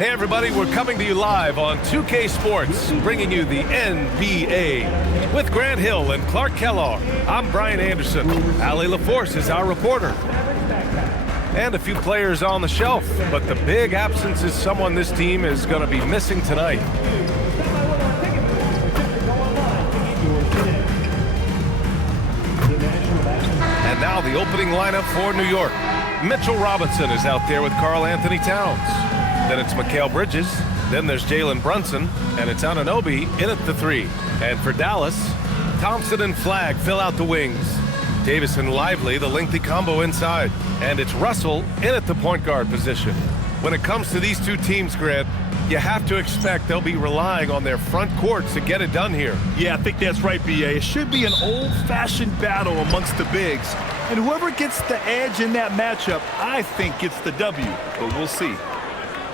Hey everybody, we're coming to you live on 2K Sports, bringing you the NBA. With Grant Hill and Clark Kellogg, I'm Brian Anderson. Allie LaForce is our reporter. And a few players on the shelf, but the big absence is someone this team is going to be missing tonight. And now the opening lineup for New York. Mitchell Robinson is out there with Karl Anthony Towns. Then it's Mikal Bridges. Then there's Jalen Brunson. And it's Anunoby in at the 3. And for Dallas, Thompson and Flagg fill out the wings. Davis and Lively, the lengthy combo inside. And it's Russell in at the point guard position. When it comes to these two teams, Grant, you have to expect they'll be relying on their front courts to get it done here. Yeah, I think that's right, B.A. It should be an old-fashioned battle amongst the bigs. And whoever gets the edge in that matchup, I think gets the W. But we'll see.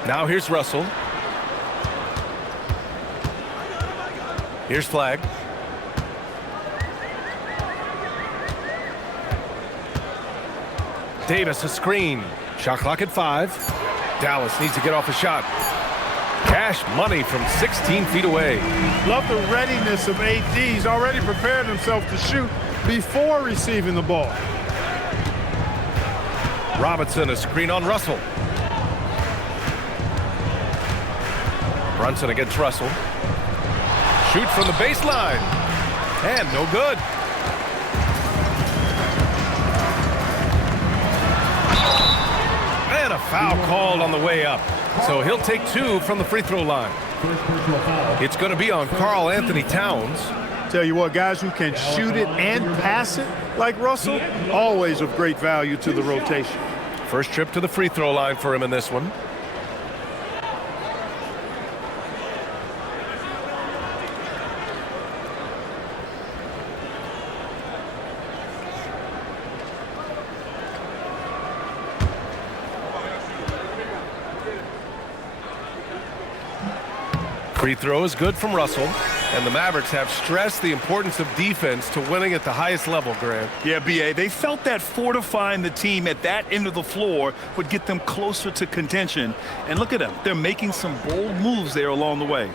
Now here's Russell. Here's Flagg. Davis a screen. Shot clock at 5. Dallas needs to get off a shot. Cash money from 16 feet away. Love the readiness of AD. He's already prepared himself to shoot before receiving the ball. Robinson a screen on Russell. Brunson against Russell. Shoot from the baseline. And no good. And a foul called on the way up. So he'll take 2 from the free throw line. It's going to be on Karl Anthony Towns. Tell you what, guys who can shoot it and pass it like Russell, always of great value to the rotation. First trip to the free throw line for him in this one. Free throw is good from Russell, and the Mavericks have stressed the importance of defense to winning at the highest level, Grant. Yeah, B.A., they felt that fortifying the team at that end of the floor would get them closer to contention. And look at them. They're making some bold moves there along the way.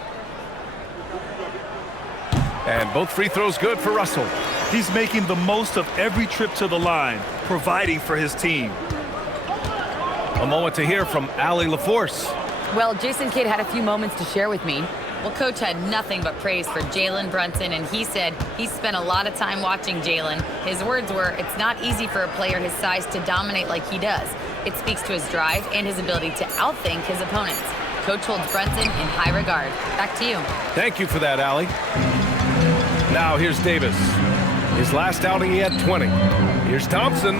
And both free throws good for Russell. He's making the most of every trip to the line, providing for his team. A moment to hear from Allie LaForce. Well, Jason Kidd had a few moments to share with me. Well, Coach had nothing but praise for Jalen Brunson, and he said he spent a lot of time watching Jalen. His words were, it's not easy for a player his size to dominate like he does. It speaks to his drive and his ability to outthink his opponents. Coach holds Brunson in high regard. Back to you. Thank you for that, Allie. Now here's Davis. His last outing, he had 20. Here's Thompson.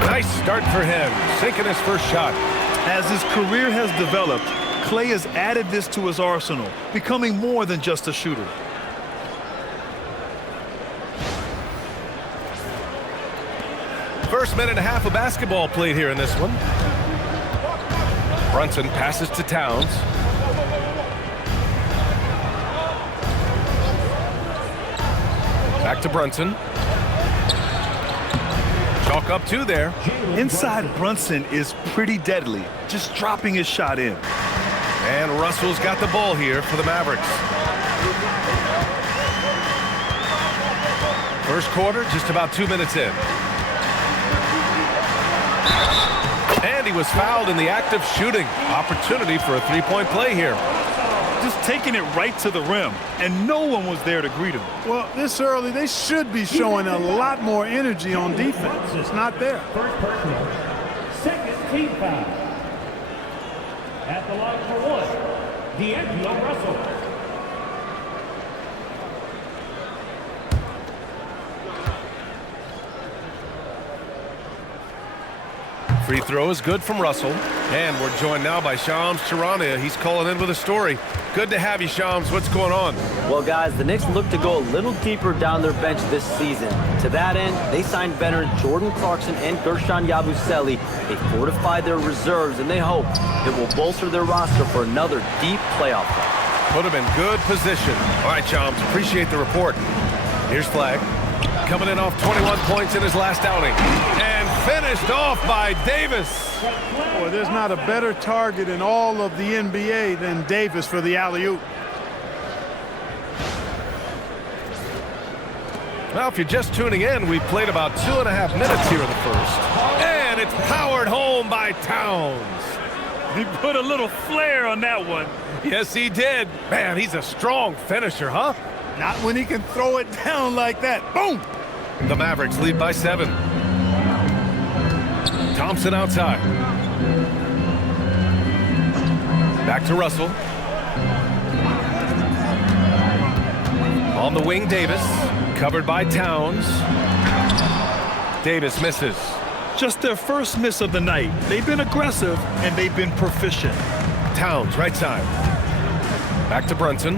Nice start for him, sinking his first shot. As his career has developed, Klay has added this to his arsenal, becoming more than just a shooter. First minute and a half of basketball played here in this one. Brunson passes to Towns. Back to Brunson. Chalk up 2 there. Inside Brunson is pretty deadly, just dropping his shot in. And Russell's got the ball here for the Mavericks. First quarter, just about 2 minutes in. And he was fouled in the act of shooting. Opportunity for a three-point play here. Just taking it right to the rim, and no one was there to greet him. Well, this early, they should be showing a lot more energy on defense. It's not there. First personal, second team foul. At the line for 1, D'Angelo Russell. Free throw is good from Russell. And we're joined now by Shams Charania. He's calling in with a story. Good to have you, Shams. What's going on? Well, guys, the Knicks look to go a little deeper down their bench this season. To that end, they signed veterans Jordan Clarkson and Gershon Yabusele. They fortified their reserves, and they hope it will bolster their roster for another deep playoff run. Put him in good position. All right, Shams, appreciate the report. Here's Flagg. coming in off 21 points in his last outing. And finished off by Davis. Boy, there's not a better target in all of the NBA than Davis for the alley-oop. Well, if you're just tuning in, we've played about 2.5 minutes here in the first. And it's powered home by Towns. He put a little flair on that one. Yes, he did. Man, he's a strong finisher, huh? Not when he can throw it down like that. Boom! The Mavericks lead by 7. Thompson outside. Back to Russell. On the wing, Davis. Covered by Towns. Davis misses. Just their first miss of the night. They've been aggressive, and they've been proficient. Towns, right side. Back to Brunson.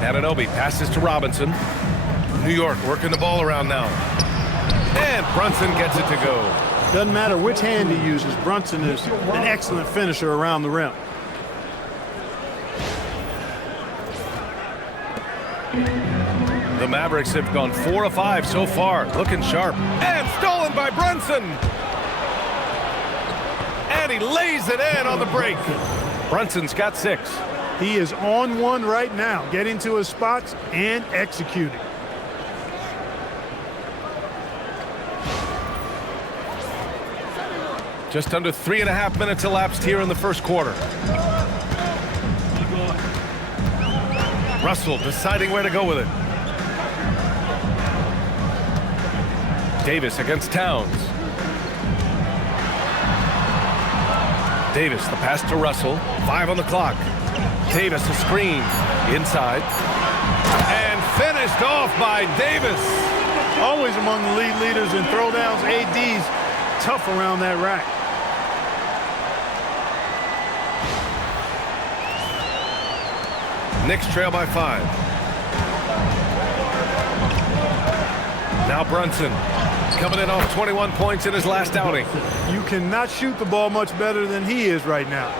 Anunoby passes to Robinson. New York working the ball around now. And Brunson gets it to go. Doesn't matter which hand he uses, Brunson is an excellent finisher around the rim. The Mavericks have gone 4 of 5 so far, looking sharp. And stolen by Brunson. And he lays it in on the break. Brunson's got 6. He is on one right now, getting to his spots and executing. Just under 3.5 minutes elapsed here in the first quarter. Russell deciding where to go with it. Davis against Towns. Davis, the pass to Russell. 5 on the clock. Davis, a screen. Inside. And finished off by Davis. Always among the league leaders in throwdowns. AD's tough around that rack. Knicks trail by 5. Now Brunson coming in off 21 points in his last outing. You cannot shoot the ball much better than he is right now.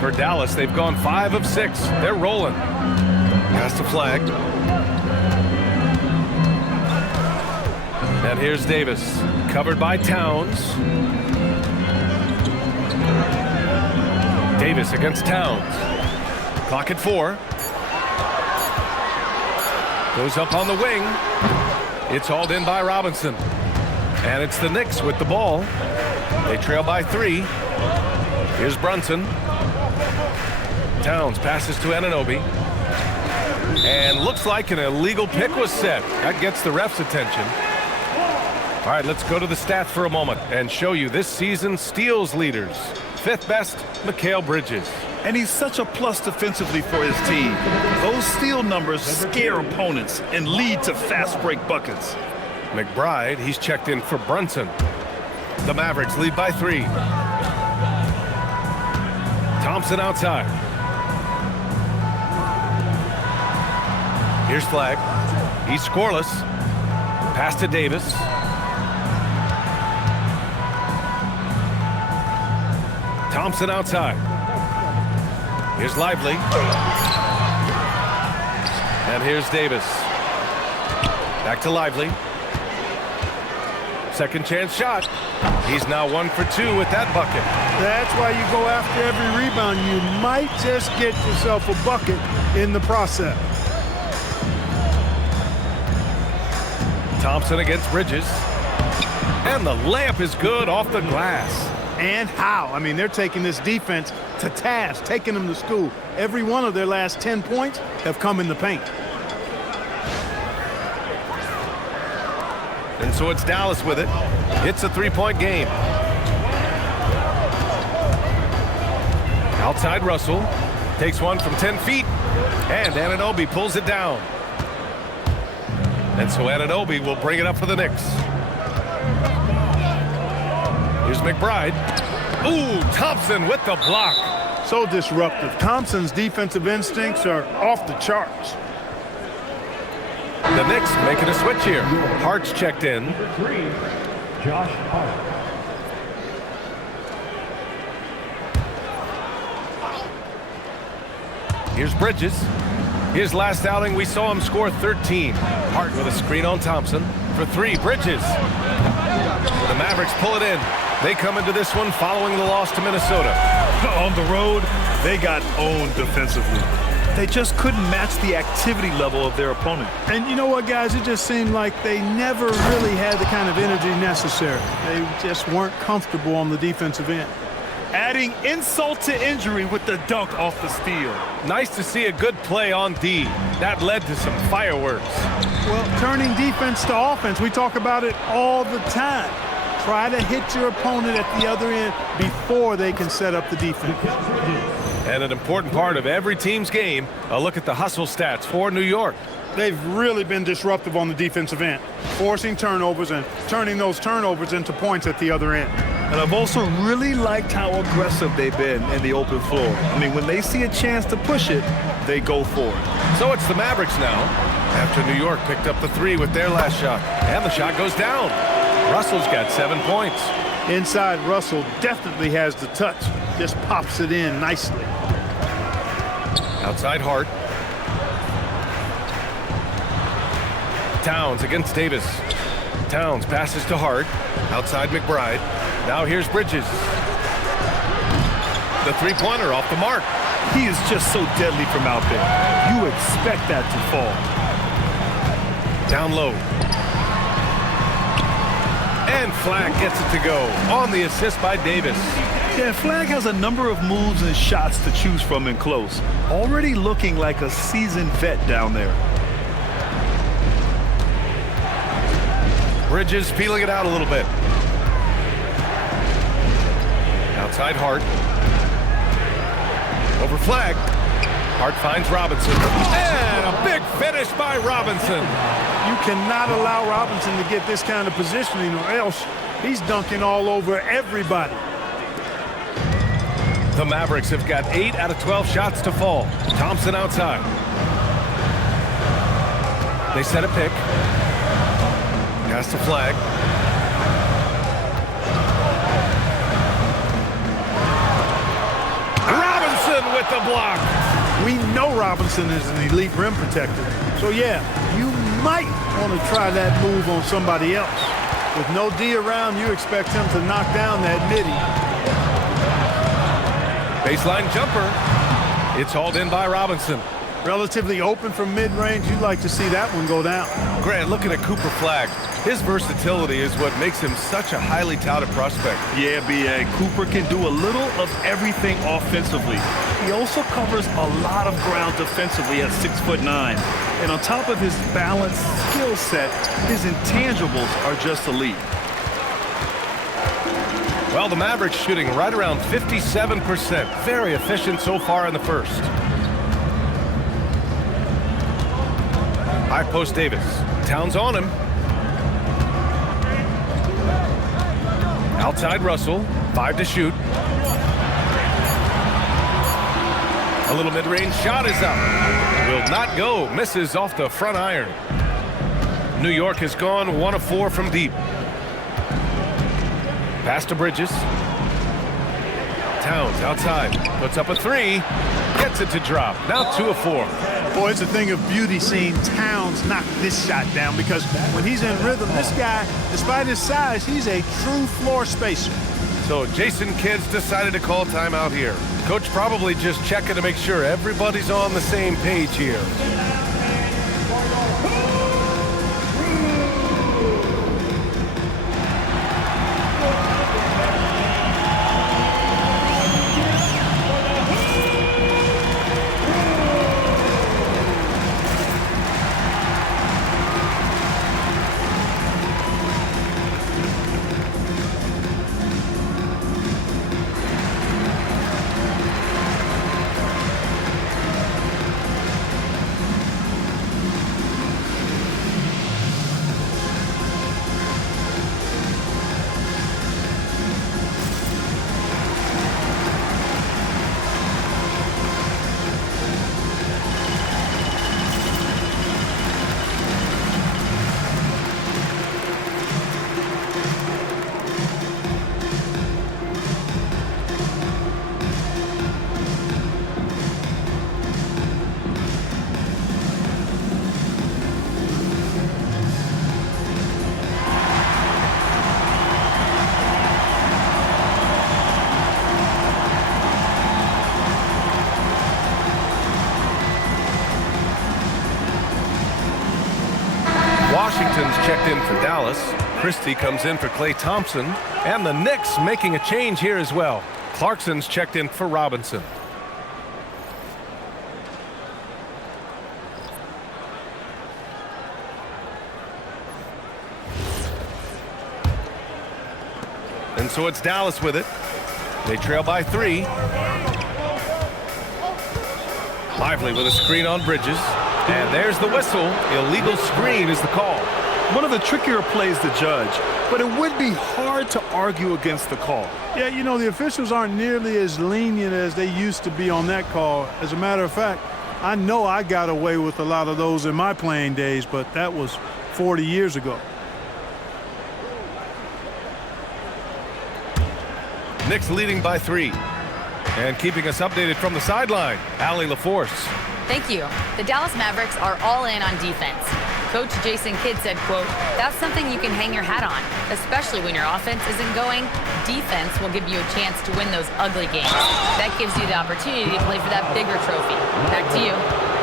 For Dallas, they've gone 5 of 6. They're rolling. Pass to Flag. And here's Davis, covered by Towns. Davis against Towns. Clock at 4. Goes up on the wing. It's hauled in by Robinson. And it's the Knicks with the ball. They trail by 3. Here's Brunson. Towns passes to Anunoby. And looks like an illegal pick was set. That gets the ref's attention. All right, let's go to the stats for a moment and show you this season's steals leaders. 5th best, Mikal Bridges. And he's such a plus defensively for his team. Those steal numbers scare opponents and lead to fast break buckets. McBride, he's checked in for Brunson. The Mavericks lead by 3. Thompson outside. Here's Flag. He's scoreless. Pass to Davis. Thompson outside. Here's Lively. And here's Davis. Back to Lively. Second chance shot. He's now 1 for 2 with that bucket. That's why you go after every rebound. You might just get yourself a bucket in the process. Thompson against Bridges. And the layup is good off the glass. And how? I mean, they're taking this defense to task, taking them to school. Every one of their last 10 points have come in the paint. And so it's Dallas with it. It's a 3-point game. Outside Russell. Takes one from 10 feet. And Anunoby pulls it down. And so Anunoby will bring it up for the Knicks. Here's McBride. Ooh, Thompson with the block. So disruptive. Thompson's defensive instincts are off the charts. The Knicks making a switch here. Hart's checked in. Number 3, Josh Hart. Here's Bridges. His last outing, we saw him score 13. Hart with a screen on Thompson. For three, Bridges. The Mavericks pull it in. They come into this one following the loss to Minnesota. On the road, they got owned defensively. They just couldn't match the activity level of their opponent. And you know what, guys? It just seemed like they never really had the kind of energy necessary. They just weren't comfortable on the defensive end. Adding insult to injury with the dunk off the steal. Nice to see a good play on D. That led to some fireworks. Well, turning defense to offense, we talk about it all the time. Try to hit your opponent at the other end before they can set up the defense. And an important part of every team's game, a look at the hustle stats for New York. They've really been disruptive on the defensive end, forcing turnovers and turning those turnovers into points at the other end. And I've also really liked how aggressive they've been in the open floor. I mean, when they see a chance to push it, they go for it. So it's the Mavericks now, after New York picked up the three with their last shot. And the shot goes down. Russell's got 7 points. Inside, Russell definitely has the touch. Just pops it in nicely. Outside Hart. Towns against Davis. Towns passes to Hart. Outside McBride. Now here's Bridges. The three-pointer off the mark. He is just so deadly from out there. You expect that to fall. Down low. And Flag gets it to go on the assist by Davis. Yeah, Flag has a number of moves and shots to choose from in close. Already looking like a seasoned vet down there. Bridges peeling it out a little bit. Outside Hart. Over Flag. Hart finds Robinson. And a big finish by Robinson. You cannot allow Robinson to get this kind of positioning or else he's dunking all over everybody. The Mavericks have got 8 out of 12 shots to fall. Thompson outside. They set a pick. Pass to Flag. Robinson with the block. We know Robinson is an elite rim protector. So, yeah, you might want to try that move on somebody else. With no D around, you expect him to knock down that midi. Baseline jumper. It's hauled in by Robinson. Relatively open from mid-range. You'd like to see that one go down. Grant, looking at Cooper Flag. His versatility is what makes him such a highly touted prospect. Yeah, B.A. Cooper can do a little of everything offensively. He also covers a lot of ground defensively at 6'9". And on top of his balanced skill set, his intangibles are just elite. Well, the Mavericks shooting right around 57%. Very efficient so far in the first. High post Davis. Towns on him. Outside Russell. 5 to shoot. A little mid-range shot is up. Will not go. Misses off the front iron. New York has gone 1 of 4 from deep. Pass to Bridges. Towns outside. Puts up a 3. Gets it to drop. Now 2 of 4. Boy, it's a thing of beauty seeing Towns knock this shot down because when he's in rhythm, this guy, despite his size, he's a true floor spacer. So Jason Kidd's decided to call timeout here. Coach probably just checking to make sure everybody's on the same page here. Washington's checked in for Dallas. Christie comes in for Klay Thompson. And the Knicks making a change here as well. Clarkson's checked in for Robinson. And so it's Dallas with it. They trail by 3. Lively with a screen on Bridges. And there's the whistle. Illegal screen is the call. One of the trickier plays to judge, but it would be hard to argue against the call. Yeah, you know, the officials aren't nearly as lenient as they used to be on that call. As a matter of fact, I know I got away with a lot of those in my playing days, but that was 40 years ago. Knicks leading by 3. And keeping us updated from the sideline, Allie LaForce. Thank you. The Dallas Mavericks are all in on defense. Coach Jason Kidd said, quote, "That's something you can hang your hat on, especially when your offense isn't going. Defense will give you a chance to win those ugly games. That gives you the opportunity to play for that bigger trophy." Back to you.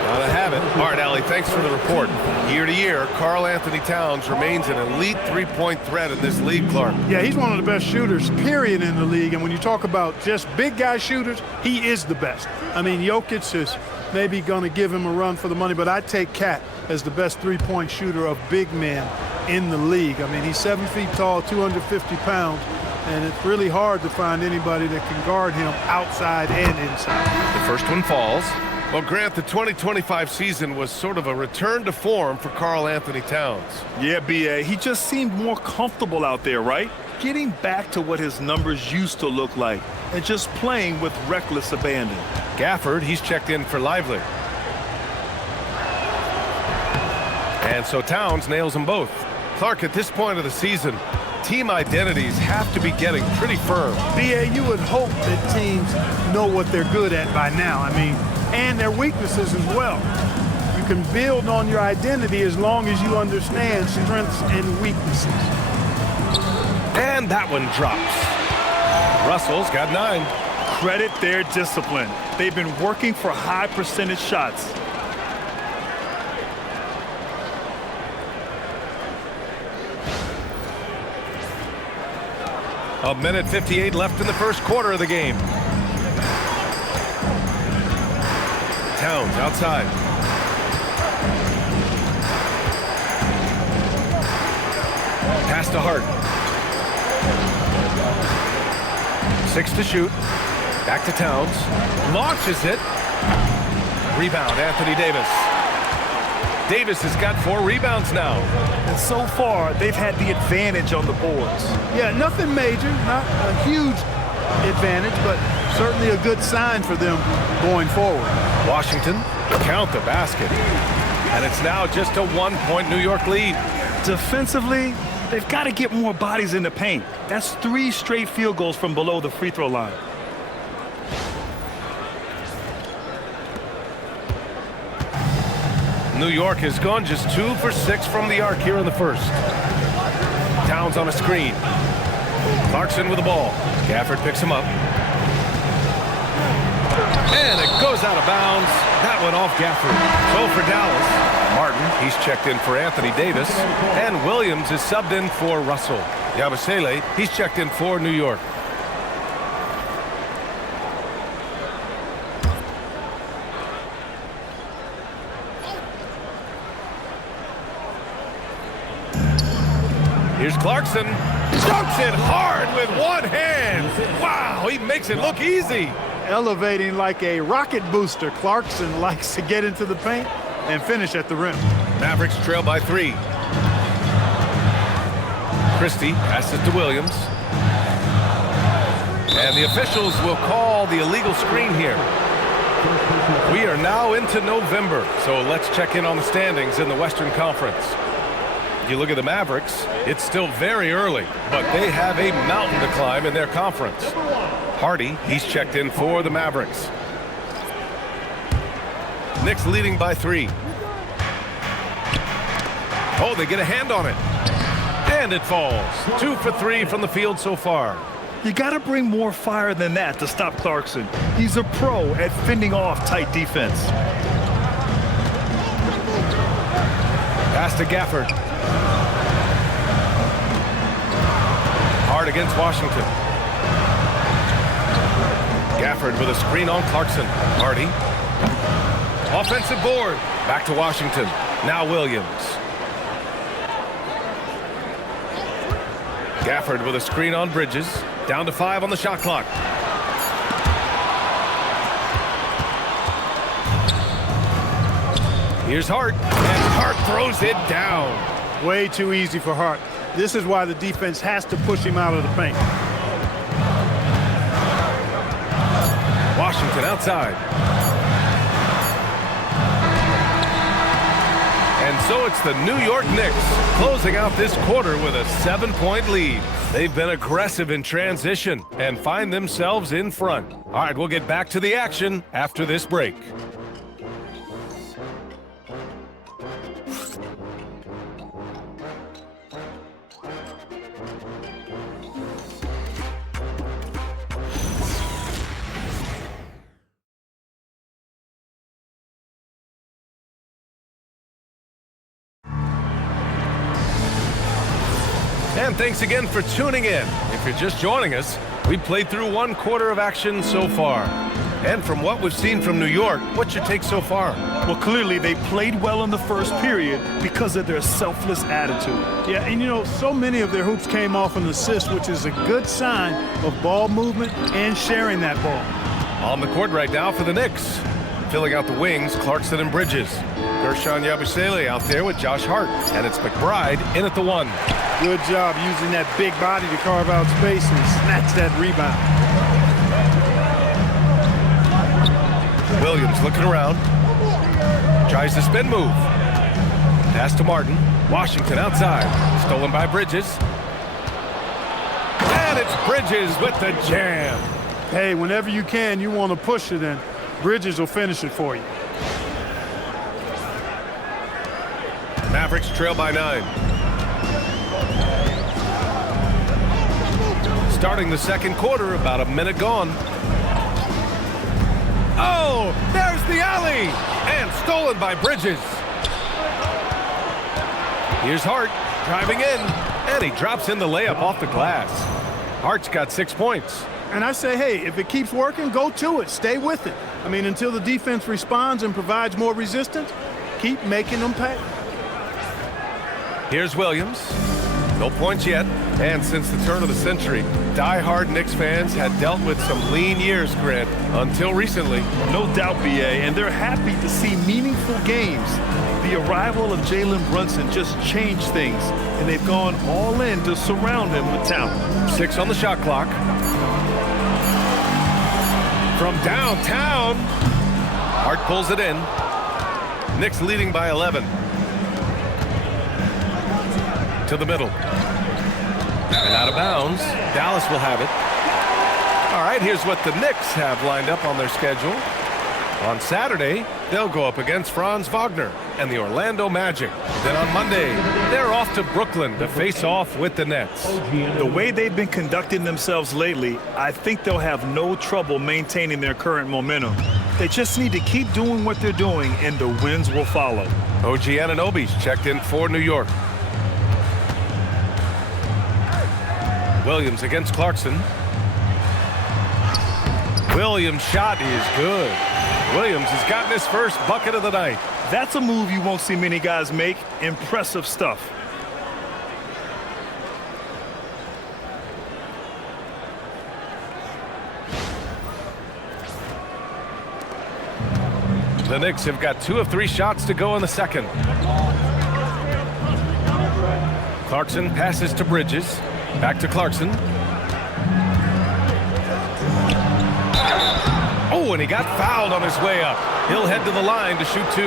Gotta have it. All right, Allie, thanks for the report. Year to year, Karl Anthony Towns remains an elite three-point threat in this league, Clark. Yeah, he's one of the best shooters, period, in the league. And when you talk about just big guy shooters, he is the best. I mean, Jokic is maybe going to give him a run for the money, but I take Cat as the best three-point shooter of big men in the league. I mean, he's 7 feet tall, 250 pounds, and it's really hard to find anybody that can guard him outside and inside. The first one falls. Well, Grant, the 2025 season was sort of a return to form for Karl Anthony Towns. Yeah, B.A., he just seemed more comfortable out there, right? Getting back to what his numbers used to look like and just playing with reckless abandon. Gafford, he's checked in for Lively. And so Towns nails them both. Clark, at this point of the season, team identities have to be getting pretty firm. B.A., you would hope that teams know what they're good at by now. I mean, and their weaknesses as well. You can build on your identity as long as you understand strengths and weaknesses. And that one drops. Russell's got 9. Credit their discipline. They've been working for high percentage shots. A minute 58 left in the first quarter of the game. Towns outside. Pass to Hart. 6 to shoot. Back to Towns. Launches it. Rebound, Anthony Davis. Davis has got 4 rebounds now. And so far, they've had the advantage on the boards. Yeah, nothing major, not a huge advantage, but certainly a good sign for them going forward. Washington, count the basket. And it's now just a 1-point New York lead. Defensively, they've got to get more bodies in the paint. That's 3 straight field goals from below the free throw line. New York has gone just 2 for 6 from the arc here in the first. Towns on a screen. Clarkson with the ball. Gafford picks him up. And it goes out of bounds. That went off Gafford. So for Dallas, Martin, he's checked in for Anthony Davis. And Williams is subbed in for Russell. Yabusele, he's checked in for New York. Here's Clarkson. Dunks it hard with one hand. Wow, he makes it look easy. Elevating like a rocket booster, Clarkson likes to get into the paint and finish at the rim. Mavericks trail by 3. Christie passes to Williams. And the officials will call the illegal screen here. We are now into November, so let's check in on the standings in the Western Conference. You look at the Mavericks, it's still very early, but they have a mountain to climb in their conference. Hardy, he's checked in for the Mavericks. Knicks leading by 3. Oh, they get a hand on it. And it falls. 2 for 3 from the field so far. You got to bring more fire than that to stop Clarkson. He's a pro at fending off tight defense. Pass to Gafford. Hard against Washington. Gafford with a screen on Clarkson. Hardy. Offensive board. Back to Washington. Now Williams. Gafford with a screen on Bridges. Down to 5 on the shot clock. Here's Hart, and Hart throws it down. Way too easy for Hart. This is why the defense has to push him out of the paint. Washington outside. And so it's the New York Knicks closing out this quarter with a 7-point lead. They've been aggressive in transition and find themselves in front. All right, we'll get back to the action after this break. And thanks again for tuning in. If you're just joining us, we played through 1 quarter of action so far. And from what we've seen from New York, what's your take so far? Well, clearly they played well in the first period because of their selfless attitude. Yeah, and you know, so many of their hoops came off an assist, which is a good sign of ball movement and sharing that ball. On the court right now for the Knicks. Filling out the wings, Clarkson and Bridges. Gershon Yabusele out there with Josh Hart. And it's McBride in at the 1. Good job using that big body to carve out space and snatch that rebound. Williams looking around. Tries the spin move. Pass to Martin. Washington outside. Stolen by Bridges. And it's Bridges with the jam. Hey, whenever you can, you want to push it in. Bridges will finish it for you. Mavericks trail by 9. Starting the second quarter, about a minute gone. Oh, there's the alley! And stolen by Bridges. Here's Hart driving in, and he drops in the layup off the glass. Hart's got 6 points. And I say, hey, if it keeps working, go to it. Stay with it. I mean, until the defense responds and provides more resistance, keep making them pay. Here's Williams. No points yet. And since the turn of the century, die-hard Knicks fans had dealt with some lean years, Grant, until recently. No doubt, BA, and they're happy to see meaningful games. The arrival of Jalen Brunson just changed things, and they've gone all in to surround him with talent. 6 on the shot clock. From downtown, Hart pulls it in. Knicks leading by 11. To the middle. And out of bounds. Dallas will have it. All right, here's what the Knicks have lined up on their schedule. On Saturday, they'll go up against Franz Wagner and the Orlando Magic. Then on Monday, they're off to Brooklyn to face off with the Nets. The way they've been conducting themselves lately, I think they'll have no trouble maintaining their current momentum. They just need to keep doing what they're doing, and the wins will follow. OG Anunoby's checked in for New York. Williams against Clarkson. Williams' shot is good. Williams has gotten his first bucket of the night. That's a move you won't see many guys make. Impressive stuff. The Knicks have got 2 of 3 shots to go in the second. Clarkson passes to Bridges. Back to Clarkson. Oh, and he got fouled on his way up. He'll head to the line to shoot 2.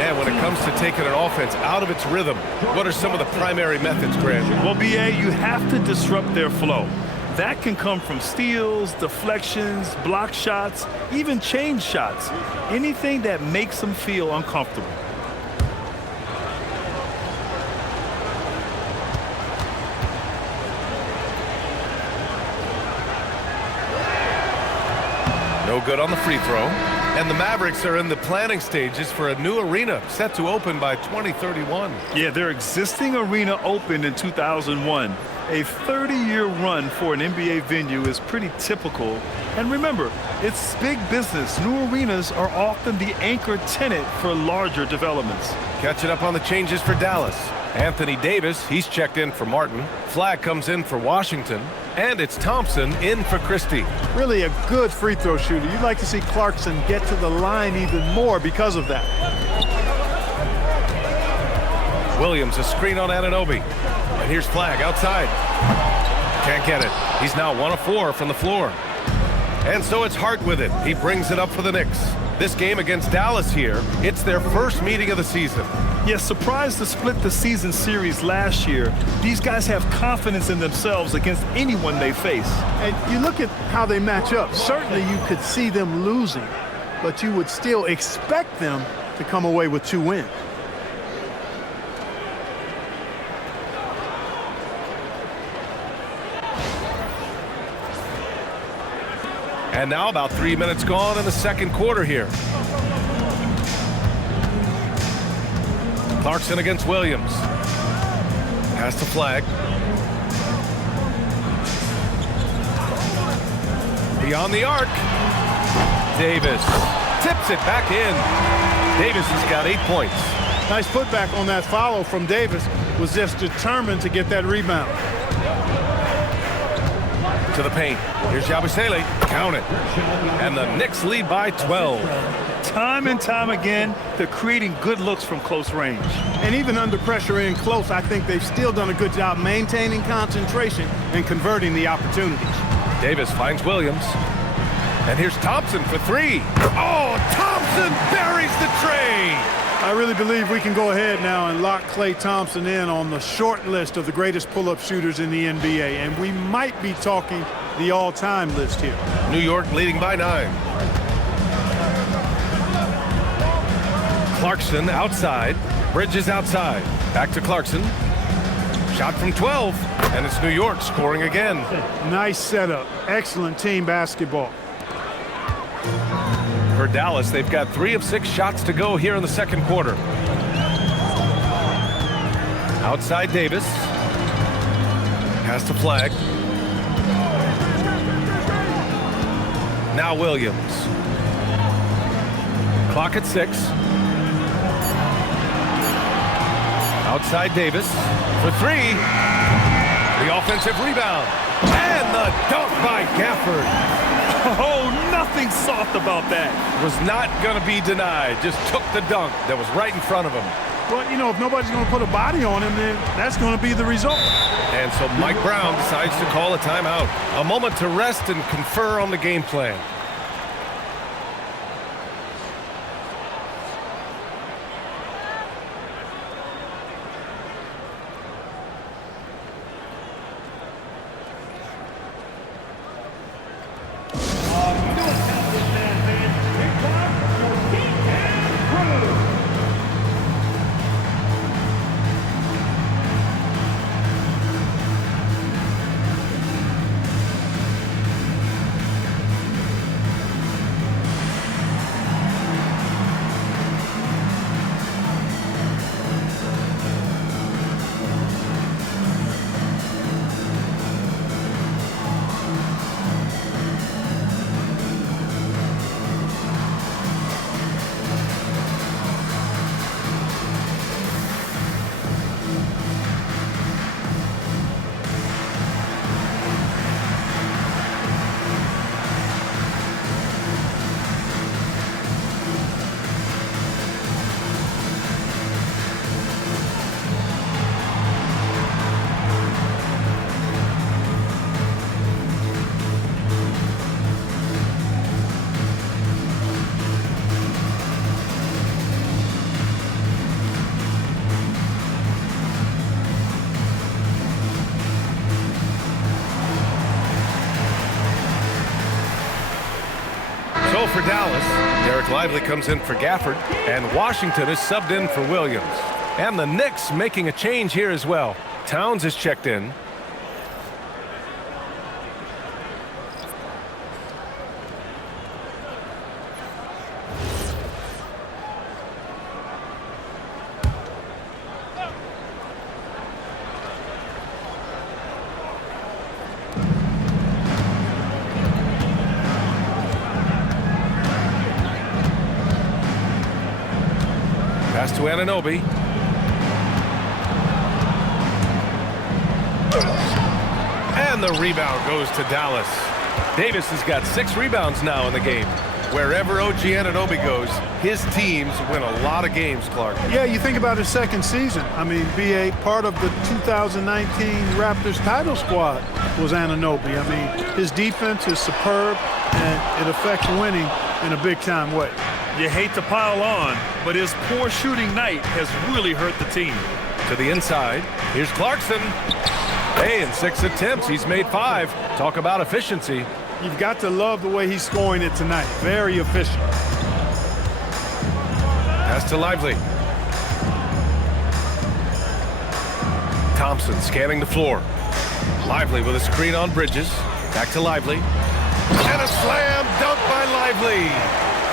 And when it comes to taking an offense out of its rhythm, what are some of the primary methods, Grant? Well, BA, you have to disrupt their flow. That can come from steals, deflections, block shots, even change shots. Anything that makes them feel uncomfortable. No good on the free throw. And the Mavericks are in the planning stages for a new arena set to open by 2031. Yeah, their existing arena opened in 2001. A 30-year run for an NBA venue is pretty typical. And remember, it's big business. New arenas are often the anchor tenant for larger developments. Catching up on the changes for Dallas. Anthony Davis, he's checked in for Martin. Flagg comes in for Washington. And it's Thompson in for Christie. Really a good free throw shooter. You'd like to see Clarkson get to the line even more because of that. Williams, a screen on Anunoby. And here's Flagg outside. Can't get it. He's now 1 of 4 from the floor. And so it's Hart with it. He brings it up for the Knicks. This game against Dallas here, it's their first meeting of the season. Yes, surprised to split the season series last year. These guys have confidence in themselves against anyone they face. And you look at how they match up. Certainly you could see them losing, but you would still expect them to come away with 2 wins. And now about 3 minutes gone in the second quarter here. Clarkson against Williams. Pass to Flagg. Beyond the arc. Davis tips it back in. Davis has got 8 points. Nice putback on that follow from Davis. Was just determined to get that rebound. To the paint. Here's Yabusele. Count it. And the Knicks lead by 12. Time and time again, they're creating good looks from close range. And even under pressure in close, I think they've still done a good job maintaining concentration and converting the opportunities. Davis finds Williams. And here's Thompson for 3. Oh, Thompson buries the tray. I really believe we can go ahead now and lock Klay Thompson in on the short list of the greatest pull-up shooters in the NBA. And we might be talking the all-time list here. New York leading by 9. Clarkson outside. Bridges outside. Back to Clarkson. Shot from 12. And it's New York scoring again. Nice setup. Excellent team basketball. For Dallas, they've got 3 of 6 shots to go here in the second quarter. Outside Davis. Pass to Flagg. Now Williams. Clock at 6. Outside Davis for 3. The offensive rebound. And the dunk by Gafford. Oh, nothing soft about that. Was not going to be denied. Just took the dunk that was right in front of him. Well, you know, if nobody's going to put a body on him, then that's going to be the result. And so Mike Brown decides to call a timeout. A moment to rest and confer on the game plan. For Dallas, Derek Lively comes in for Gafford, and Washington is subbed in for Williams. And the Knicks making a change here as well. Towns is checked in. Pass to Anunoby. And the rebound goes to Dallas. Davis has got 6 rebounds now in the game. Wherever OG Anunoby goes, his teams win a lot of games, Clark. Yeah, you think about his second season. I mean, BA, part of the 2019 Raptors title squad was Anunoby. I mean, his defense is superb, and it affects winning in a big-time way. You hate to pile on, but his poor shooting night has really hurt the team. To the inside, here's Clarkson. Hey, in 6 attempts, he's made 5. Talk about efficiency. You've got to love the way he's scoring it tonight. Very efficient. Pass to Lively. Thompson scanning the floor. Lively with a screen on Bridges. Back to Lively. And a slam dunk by Lively.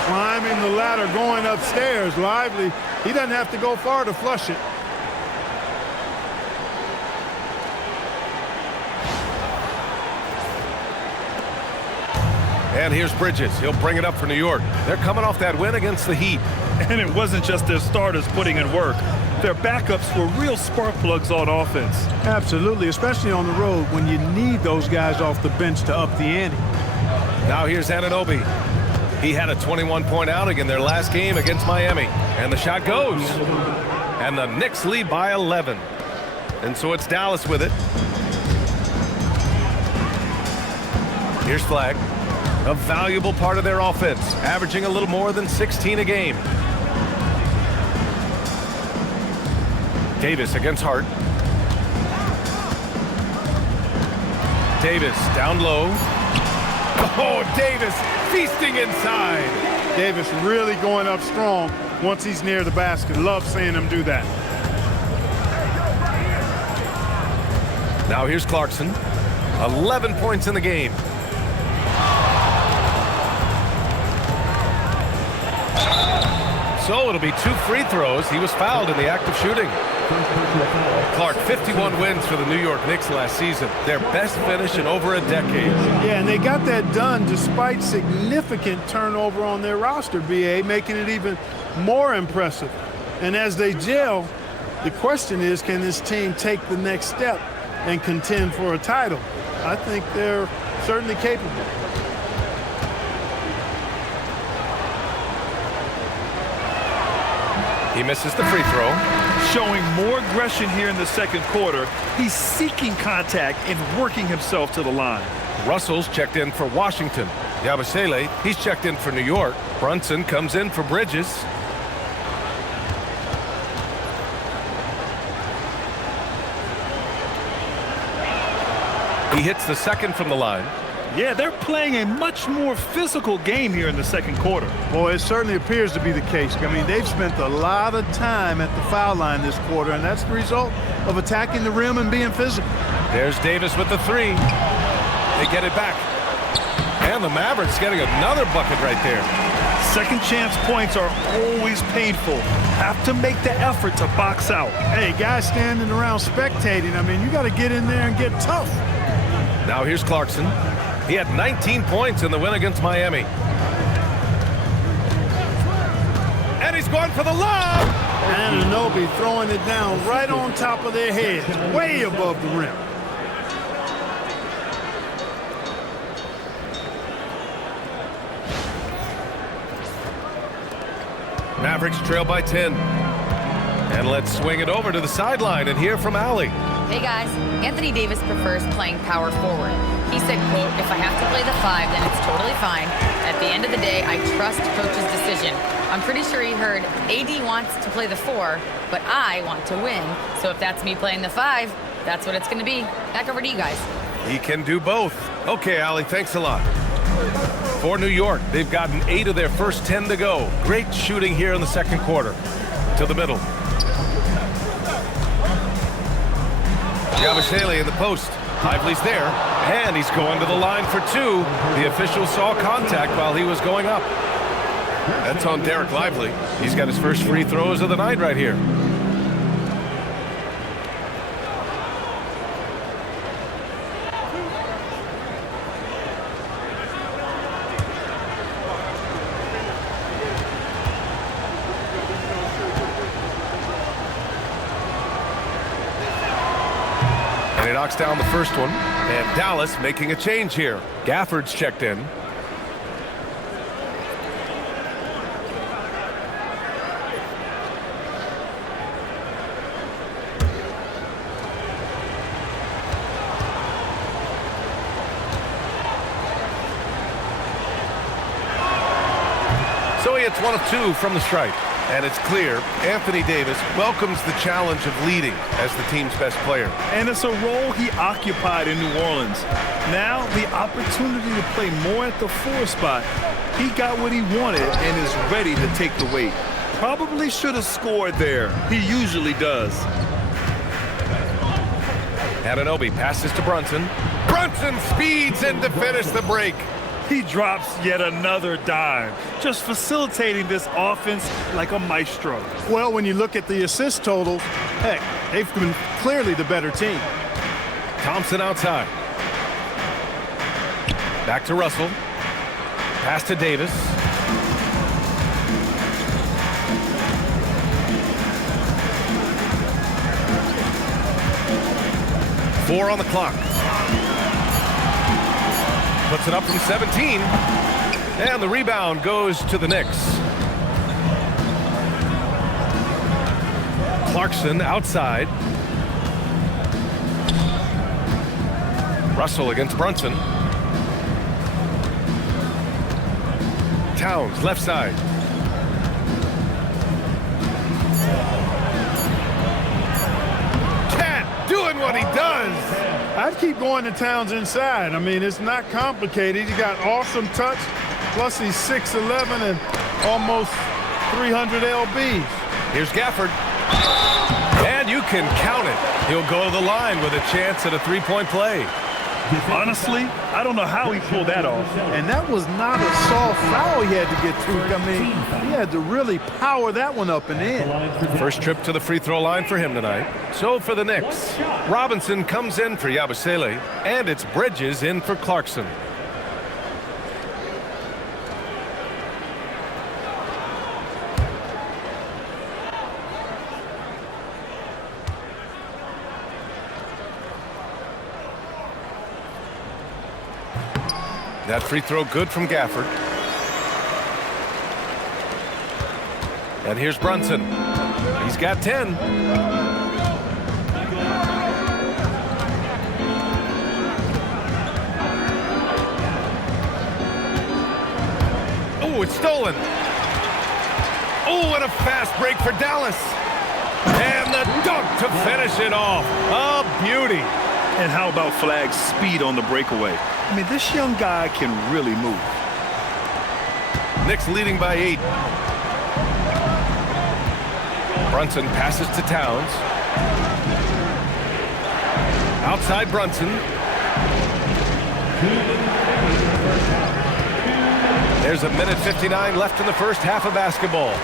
Climbing the ladder, going upstairs. Lively, he doesn't have to go far to flush it. And here's Bridges. He'll bring it up for New York. They're coming off that win against the Heat. And it wasn't just their starters putting in work. Their backups were real spark plugs on offense. Absolutely, especially on the road when you need those guys off the bench to up the ante. Now here's Anunoby. He had a 21-point outing in their last game against Miami. And the shot goes. And the Knicks lead by 11. And so it's Dallas with it. Here's Flagg. A valuable part of their offense, averaging a little more than 16 a game. Davis against Hart. Davis down low. Oh, Davis feasting inside. Davis really going up strong once he's near the basket. Love seeing him do that. Now here's Clarkson. 11 points in the game. So it'll be 2 free throws. He was fouled in the act of shooting. Clark, 51 wins for the New York Knicks last season. Their best finish in over a decade. Yeah, and they got that done despite significant turnover on their roster, BA, making it even more impressive. And as they gel, the question is, can this team take the next step and contend for a title? I think they're certainly capable. He misses the free throw. Showing more aggression here in the second quarter. He's seeking contact and working himself to the line. Russell's checked in for Washington. Yabusele, he's checked in for New York. Brunson comes in for Bridges. He hits the second from the line. Yeah, they're playing a much more physical game here in the second quarter. Boy, it certainly appears to be the case. I mean, they've spent a lot of time at the foul line this quarter, and that's the result of attacking the rim and being physical. There's Davis with the 3. They get it back. And the Mavericks getting another bucket right there. Second chance points are always painful. Have to make the effort to box out. Hey, guys standing around spectating, I mean, you got to get in there and get tough. Now here's Clarkson. He had 19 points in the win against Miami. And he's going for the lob. Anunoby throwing it down right on top of their heads, way above the rim. Mavericks trail by 10. And let's swing it over to the sideline and hear from Allie. Hey guys, Anthony Davis prefers playing power forward. He said, quote, "If I have to play the 5, then it's totally fine. At the end of the day, I trust coach's decision." I'm pretty sure he heard AD wants to play the 4, but I want to win. So if that's me playing the 5, that's what it's going to be. Back over to you guys. He can do both. Okay, Allie, thanks a lot. For New York, they've gotten 8 of their first 10 to go. Great shooting here in the second quarter. To the middle. Yabusele in the post. Lively's there, and he's going to the line for 2. The official saw contact while he was going up. That's on Derek Lively. He's got his first free throws of the night right here. knocks down the first one. And Dallas making a change here. Gafford's checked in. So he hits 1 of 2 from the stripe. And it's clear Anthony Davis welcomes the challenge of leading as the team's best player. And it's a role he occupied in New Orleans. Now the opportunity to play more at the 4 spot. He got what he wanted and is ready to take the weight. Probably should have scored there. He usually does. Anunoby passes to Brunson. Brunson speeds in to finish the break. He drops yet another dime, just facilitating this offense like a maestro. Well, when you look at the assist totals, heck, they've been clearly the better team. Thompson outside. Back to Russell. Pass to Davis. Four on the clock. Puts it up from 17. And the rebound goes to the Knicks. Clarkson outside. Russell against Brunson. Towns left side. Cat doing what he does. I'd keep going to Towns inside. I mean, it's not complicated. He got awesome touch, plus he's 6'11" and almost 300 lbs. Here's Gafford. And you can count it. He'll go to the line with a chance at a three-point play. Honestly, I don't know how he pulled that off. And that was not a soft foul he had to get through. I mean, he had to really power that one up and in. First trip to the free throw line for him tonight. So for the Knicks, Robinson comes in for Yabusele, and it's Bridges in for Clarkson. That free throw good from Gafford. And here's Brunson. He's got 10. Oh, it's stolen. Oh, what a fast break for Dallas. And the dunk to finish it off. A beauty. And how about Flag's speed on the breakaway? I mean, this young guy can really move. Knicks leading by 8. Brunson passes to Towns. Outside Brunson. There's a minute 59 left in the first half of basketball.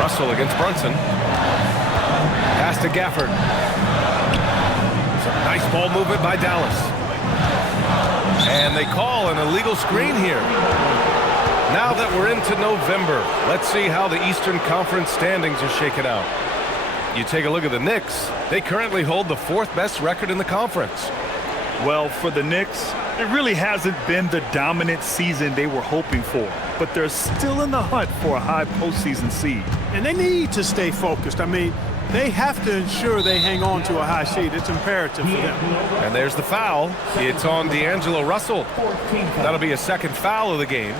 Russell against Brunson. Pass to Gafford. Some nice ball movement by Dallas. And they call an illegal screen here. Now that we're into November, let's see how the Eastern Conference standings are shaken out. You take a look at the Knicks. They currently hold the 4th best record in the conference. Well, for the Knicks, it really hasn't been the dominant season they were hoping for. But they're still in the hunt for a high postseason seed. And they need to stay focused. I mean, they have to ensure they hang on to a high seed. It's imperative for them. And there's the foul. It's on D'Angelo Russell. That'll be a second foul of the game.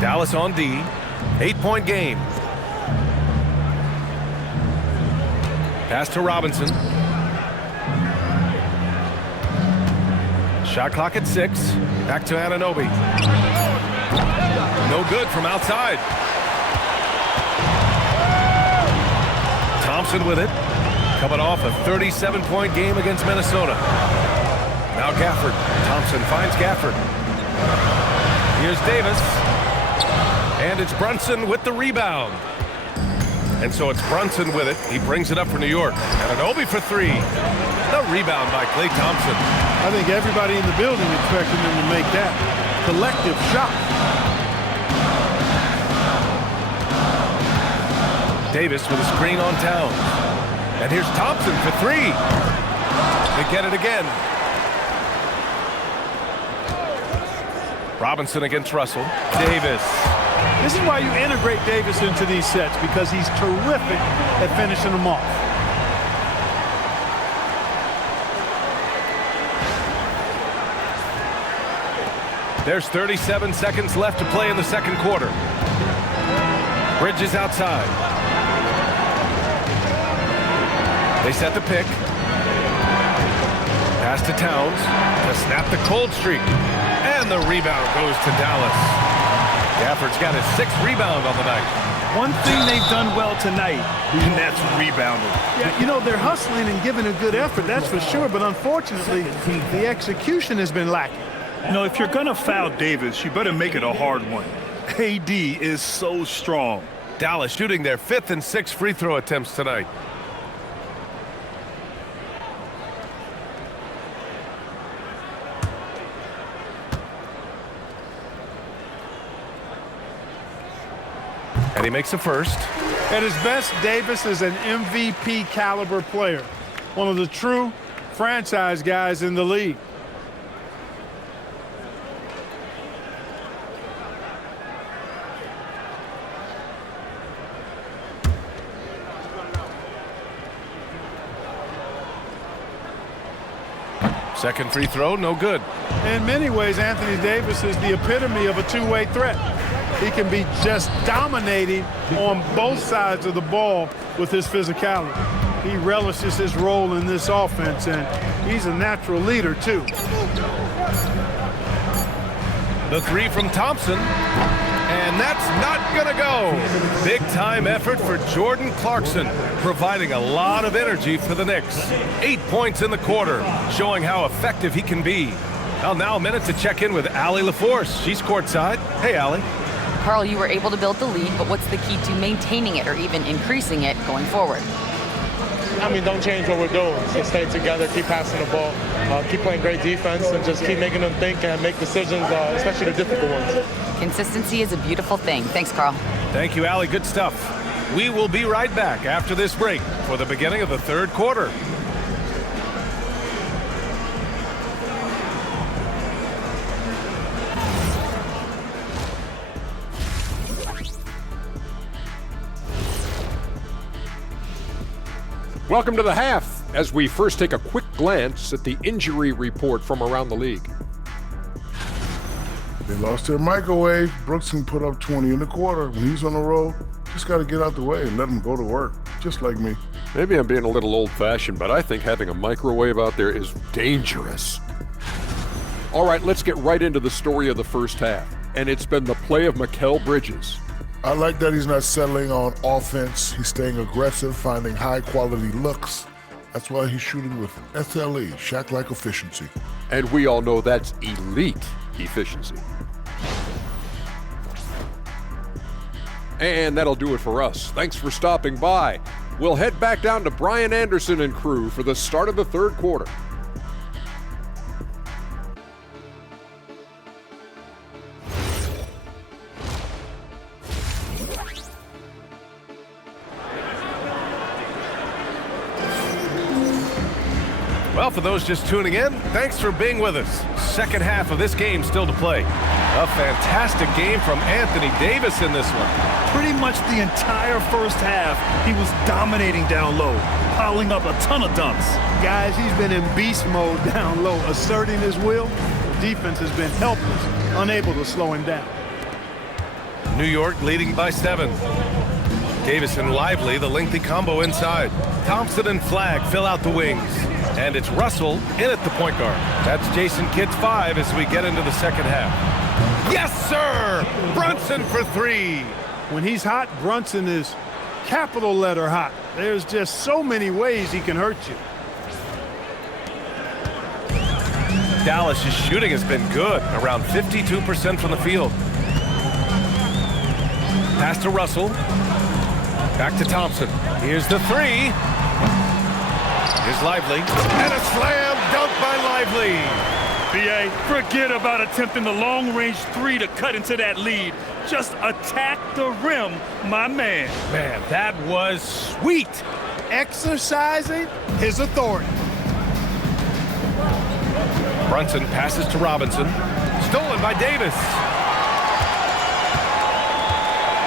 Dallas on D. 8-point game. Pass to Robinson. Shot clock at 6. Back to Anunoby. No good from outside. Thompson with it. Coming off a 37-point game against Minnesota. Now Gafford. Thompson finds Gafford. Here's Davis. And it's Brunson with the rebound. And so it's Brunson with it. He brings it up for New York. Anunoby for 3. The rebound by Klay Thompson. I think everybody in the building expected him to make that collective shot. Davis with a screen on Towns. And here's Thompson for three. They get it again. Robinson against Russell. Davis. This is why you integrate Davis into these sets, because he's terrific at finishing them off. There's 37 seconds left to play in the second quarter. Bridges outside. They set the pick. Pass to Towns to snap the cold streak. And the rebound goes to Dallas. Gafford's got his 6th rebound on the night. One thing they've done well tonight, and that's rebounding. Yeah, you know, they're hustling and giving a good effort, that's for sure, but unfortunately, the execution has been lacking. You know, if you're going to foul Davis, you better make it a hard one. AD is so strong. Dallas shooting their 5th and 6th free throw attempts tonight. And he makes a first. At his best, Davis is an MVP caliber player. One of the true franchise guys in the league. Second free throw, no good. In many ways, Anthony Davis is the epitome of a two-way threat. He can be just dominating on both sides of the ball with his physicality. He relishes his role in this offense, and he's a natural leader, too. The three from Thompson, and that's not gonna go. Big-time effort for Jordan Clarkson, providing a lot of energy for the Knicks. 8 points in the quarter, showing how effective he can be. Well, now a minute to check in with Allie LaForce. She's courtside. Hey, Allie. Carl, you were able to build the lead, but what's the key to maintaining it or even increasing it going forward? I mean, don't change what we're doing. Just stay together, keep passing the ball, keep playing great defense, and just keep making them think and make decisions, especially the difficult ones. Consistency is a beautiful thing. Thanks, Carl. Thank you, Allie. Good stuff. We will be right back after this break for the beginning of the third quarter. Welcome to the half, as we first take a quick glance at the injury report from around the league. They lost their microwave. Brunson put up 20 in the quarter. When he's on the road, just got to get out the way and let him go to work, just like me. Maybe I'm being a little old-fashioned, but I think having a microwave out there is dangerous. All right, let's get right into the story of the first half, and it's been the play of Mikal Bridges. I like that he's not settling on offense. He's staying aggressive, finding high-quality looks. That's why he's shooting with SLE, Shaq-like efficiency. And we all know that's elite efficiency. And that'll do it for us. Thanks for stopping by. We'll head back down to Brian Anderson and crew for the start of the third quarter. Well, for those just tuning in, thanks for being with us. Second half of this game still to play. A fantastic game from Anthony Davis in this one. Pretty much the entire first half, he was dominating down low, piling up a ton of dunks. Guys, he's been in beast mode down low, asserting his will. The defense has been helpless, unable to slow him down. New York leading by 7. Davis and Lively, the lengthy combo inside. Thompson and Flagg fill out the wings. And it's Russell in at the point guard. That's Jason Kidd's 5 as we get into the second half. Yes, sir! Brunson for 3. When he's hot, Brunson is capital letter hot. There's just so many ways he can hurt you. Dallas' shooting has been good, around 52% from the field. Pass to Russell. Back to Thompson. Here's the 3. Here's Lively. And a slam dunk by Lively. B.A., forget about attempting the long-range 3 to cut into that lead. Just attack the rim, my man. Man, that was sweet. Exercising his authority. Brunson passes to Robinson. Stolen by Davis.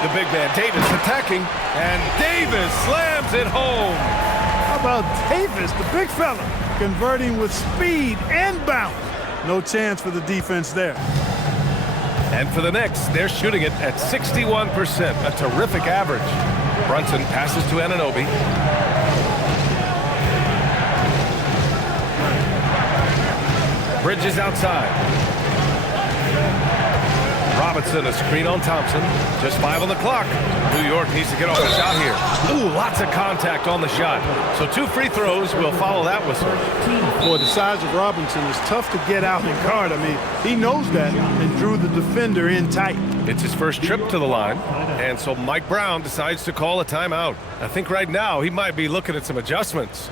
The big man Davis attacking, and Davis slams it home. How about Davis, the big fella, converting with speed and bounce? No chance for the defense there. And for the Knicks, they're shooting it at 61%, a terrific average. Brunson passes to Anunoby. Bridges outside. Robinson, a screen on Thompson. Just 5 on the clock. New York needs to get off the shot here. Ooh, lots of contact on the shot. So 2 free throws will follow that whistle. Boy, the size of Robinson is tough to get out and guard. I mean, he knows that and drew the defender in tight. It's his first trip to the line, and so Mike Brown decides to call a timeout. I think right now he might be looking at some adjustments.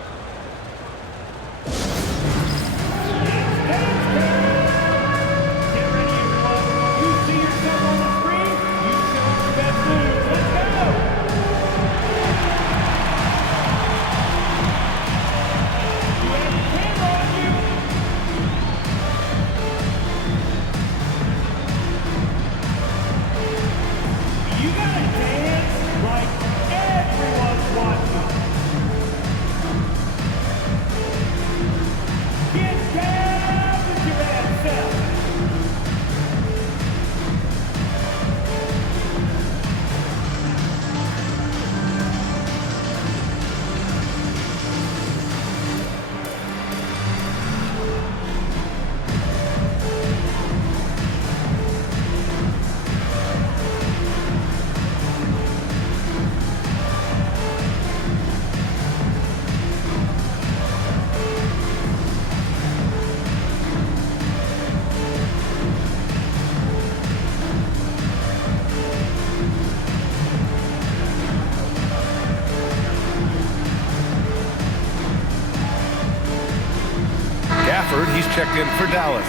He's checked in for Dallas.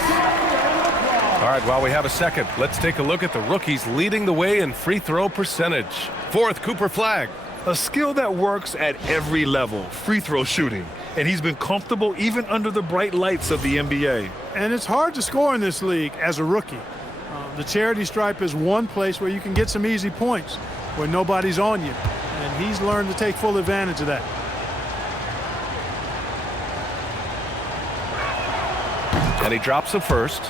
All right, while we have a second, let's take a look at the rookies leading the way in free throw percentage. 4th, Cooper Flagg. A skill that works at every level, free throw shooting. And he's been comfortable even under the bright lights of the NBA. And it's hard to score in this league as a rookie. The charity stripe is one place where you can get some easy points, where nobody's on you. And he's learned to take full advantage of that. And he drops the first.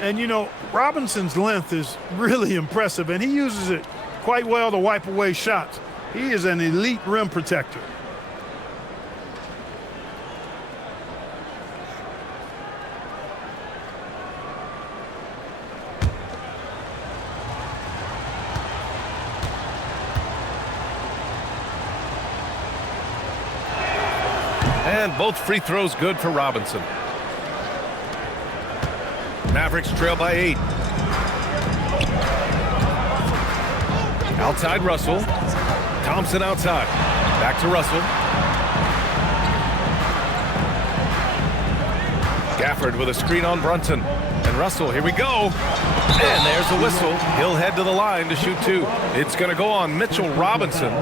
And, you know, Robinson's length is really impressive, and he uses it quite well to wipe away shots. He is an elite rim protector. And both free throws good for Robinson. Mavericks trail by 8. Outside Russell. Thompson outside. Back to Russell. Gafford with a screen on Brunson. And Russell, here we go. And there's the whistle. He'll head to the line to shoot 2. It's going to go on Mitchell Robinson.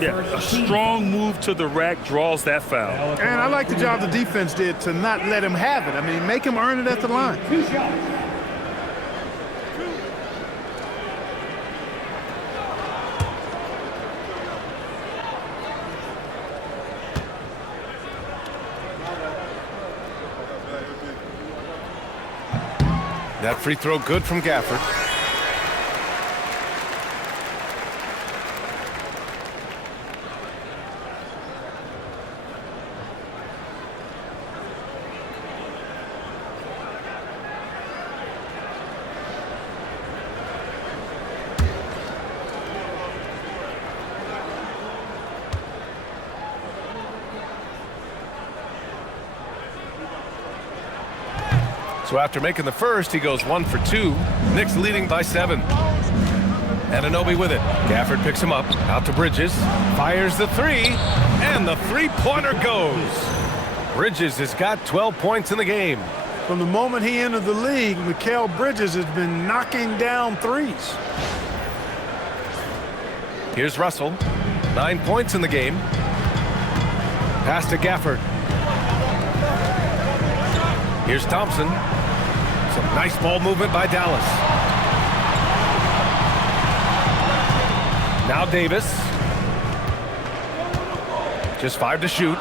Yeah, a strong move to the rack draws that foul. And I like the job the defense did to not let him have it. I mean, make him earn it at the line. 2 shots. That free throw good from Gafford. So after making the first, he goes 1 for 2. Knicks leading by 7. Anunoby with it. Gafford picks him up. Out to Bridges. Fires the 3. And the three-pointer goes. Bridges has got 12 points in the game. From the moment he entered the league, Mikal Bridges has been knocking down threes. Here's Russell. 9 points in the game. Pass to Gafford. Here's Thompson. Some nice ball movement by Dallas. Now Davis. Just 5 to shoot.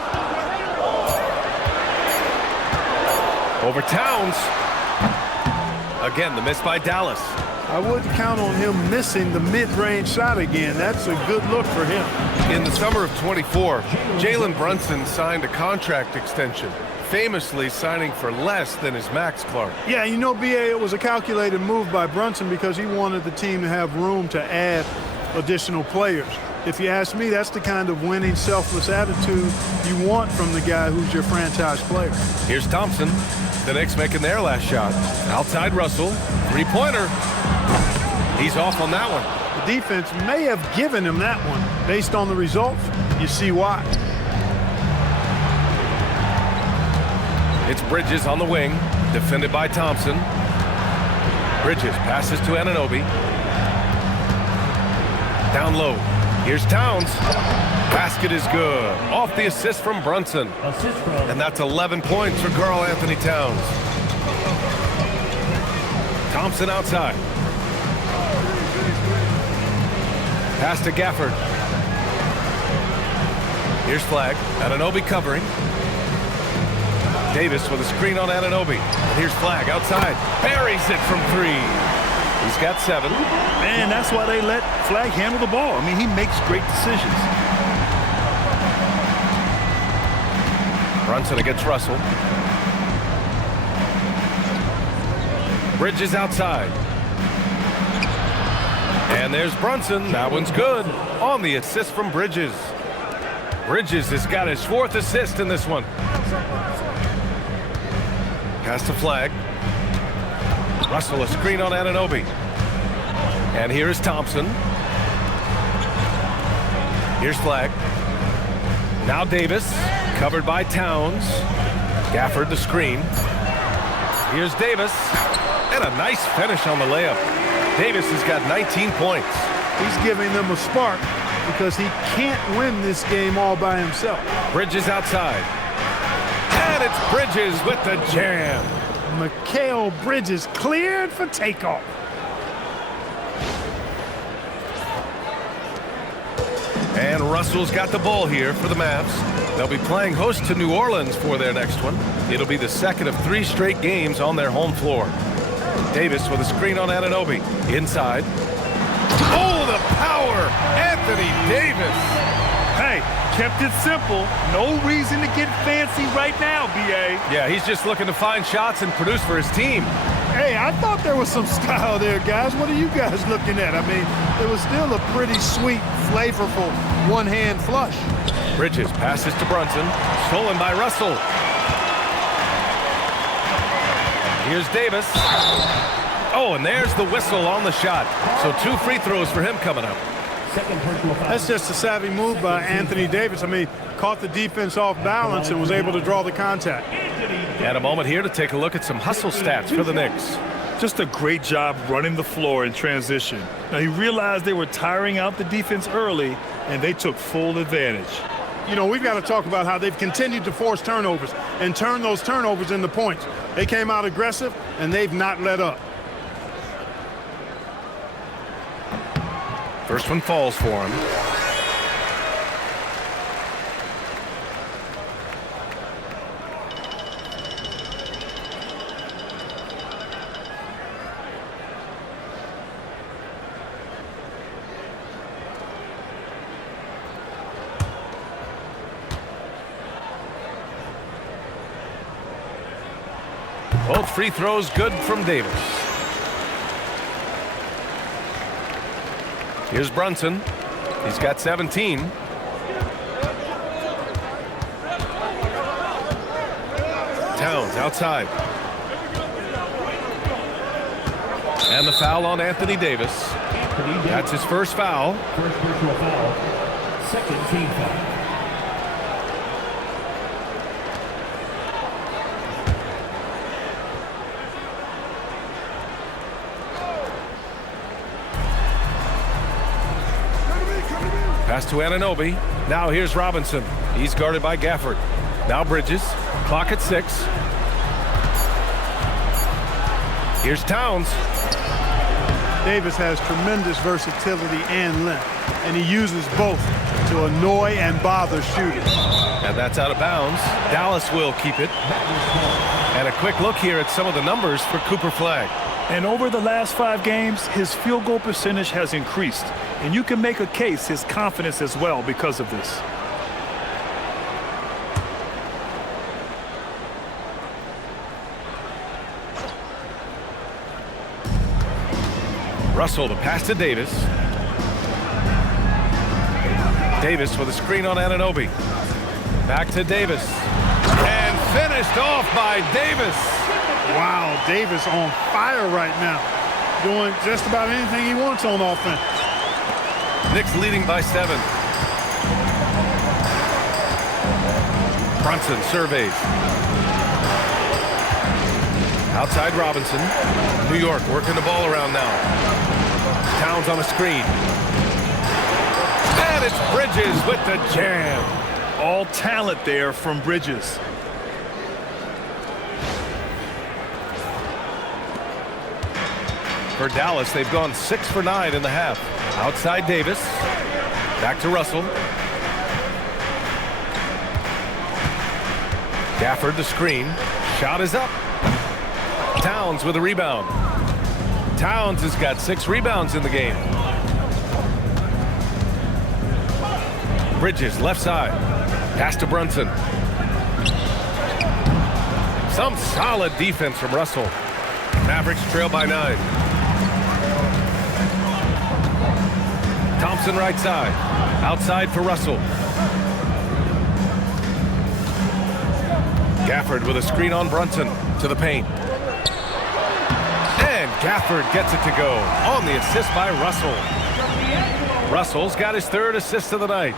Over Towns. Again, the miss by Dallas. I wouldn't count on him missing the mid-range shot again. That's a good look for him. In the summer of 24, Jalen Brunson signed a contract extension, famously signing for less than his max, Clark. Yeah, you know, BA, it was a calculated move by Brunson because he wanted the team to have room to add additional players. If you ask me, that's the kind of winning, selfless attitude you want from the guy who's your franchise player. Here's Thompson. The Knicks making their last shot. Outside Russell. Three-pointer. He's off on that one. The defense may have given him that one. Based on the results, you see why. It's Bridges on the wing. Defended by Thompson. Bridges passes to Anunoby. Down low. Here's Towns. Basket is good. Off the assist from Brunson. And that's 11 points for Karl Anthony Towns. Thompson outside. Pass to Gafford. Here's Flag. Anunoby covering. Davis with a screen on Anunoby. And here's Flag outside. Buries it from 3. He's got 7. Man, that's why they let Flag handle the ball. I mean, he makes great decisions. Brunson against Russell. Bridges outside. And there's Brunson. That one's good. On the assist from Bridges. Bridges has got his 4th assist in this one. Pass to Flag. Russell a screen on Anunoby. And here is Thompson. Here's Flag. Now Davis. Covered by Towns. Gafford the screen. Here's Davis. And a nice finish on the layup. Davis has got 19 points. He's giving them a spark because he can't win this game all by himself. Bridges outside. And it's Bridges with the jam. Mikal Bridges cleared for takeoff. And Russell's got the ball here for the Mavs. They'll be playing host to New Orleans for their next one. It'll be the second of 3 straight games on their home floor. Davis with a screen on Anunoby. Inside. Oh, the power! Anthony Davis! Hey, kept it simple. No reason to get fancy right now, B.A. Yeah, he's just looking to find shots and produce for his team. Hey, I thought there was some style there, guys. What are you guys looking at? I mean, it was still a pretty sweet, flavorful one-hand flush. Bridges passes to Brunson. Stolen by Russell. Here's Davis. Oh, and there's the whistle on the shot. So 2 free throws for him coming up. That's just a savvy move by Anthony Davis. I mean, caught the defense off balance and was able to draw the contact. And a moment here to take a look at some hustle stats for the Knicks. Just a great job running the floor in transition. Now, he realized they were tiring out the defense early, and they took full advantage. You know, we've got to talk about how they've continued to force turnovers and turn those turnovers into points. They came out aggressive, and they've not let up. First one falls for him. Both free throws good from Davis. Here's Brunson. He's got 17. Towns outside. And the foul on Anthony Davis. That's his first foul. First personal foul. Second team foul. Pass to Anunoby. Now here's Robinson. He's guarded by Gafford. Now Bridges. Clock at 6. Here's Towns. Davis has tremendous versatility and length, and he uses both to annoy and bother shooters. And that's out of bounds. Dallas will keep it. And a quick look here at some of the numbers for Cooper Flagg. And over the last 5 games, his field goal percentage has increased. And you can make a case his confidence as well because of this. Russell, the pass to Davis. Davis with a screen on Anunoby. Back to Davis. And finished off by Davis. Wow, Davis on fire right now. Doing just about anything he wants on offense. Knicks leading by 7. Brunson surveys. Outside Robinson. New York working the ball around now. Towns on a screen. And it's Bridges with the jam. All talent there from Bridges. For Dallas, they've gone 6 for 9 in the half. Outside Davis. Back to Russell. Gafford the screen. Shot is up. Towns with a rebound. Towns has got 6 rebounds in the game. Bridges left side. Pass to Brunson. Some solid defense from Russell. Mavericks trail by 9. Thompson right side. Outside for Russell. Gafford with a screen on Brunson to the paint. And Gafford gets it to go on the assist by Russell. Russell's got his 3rd assist of the night.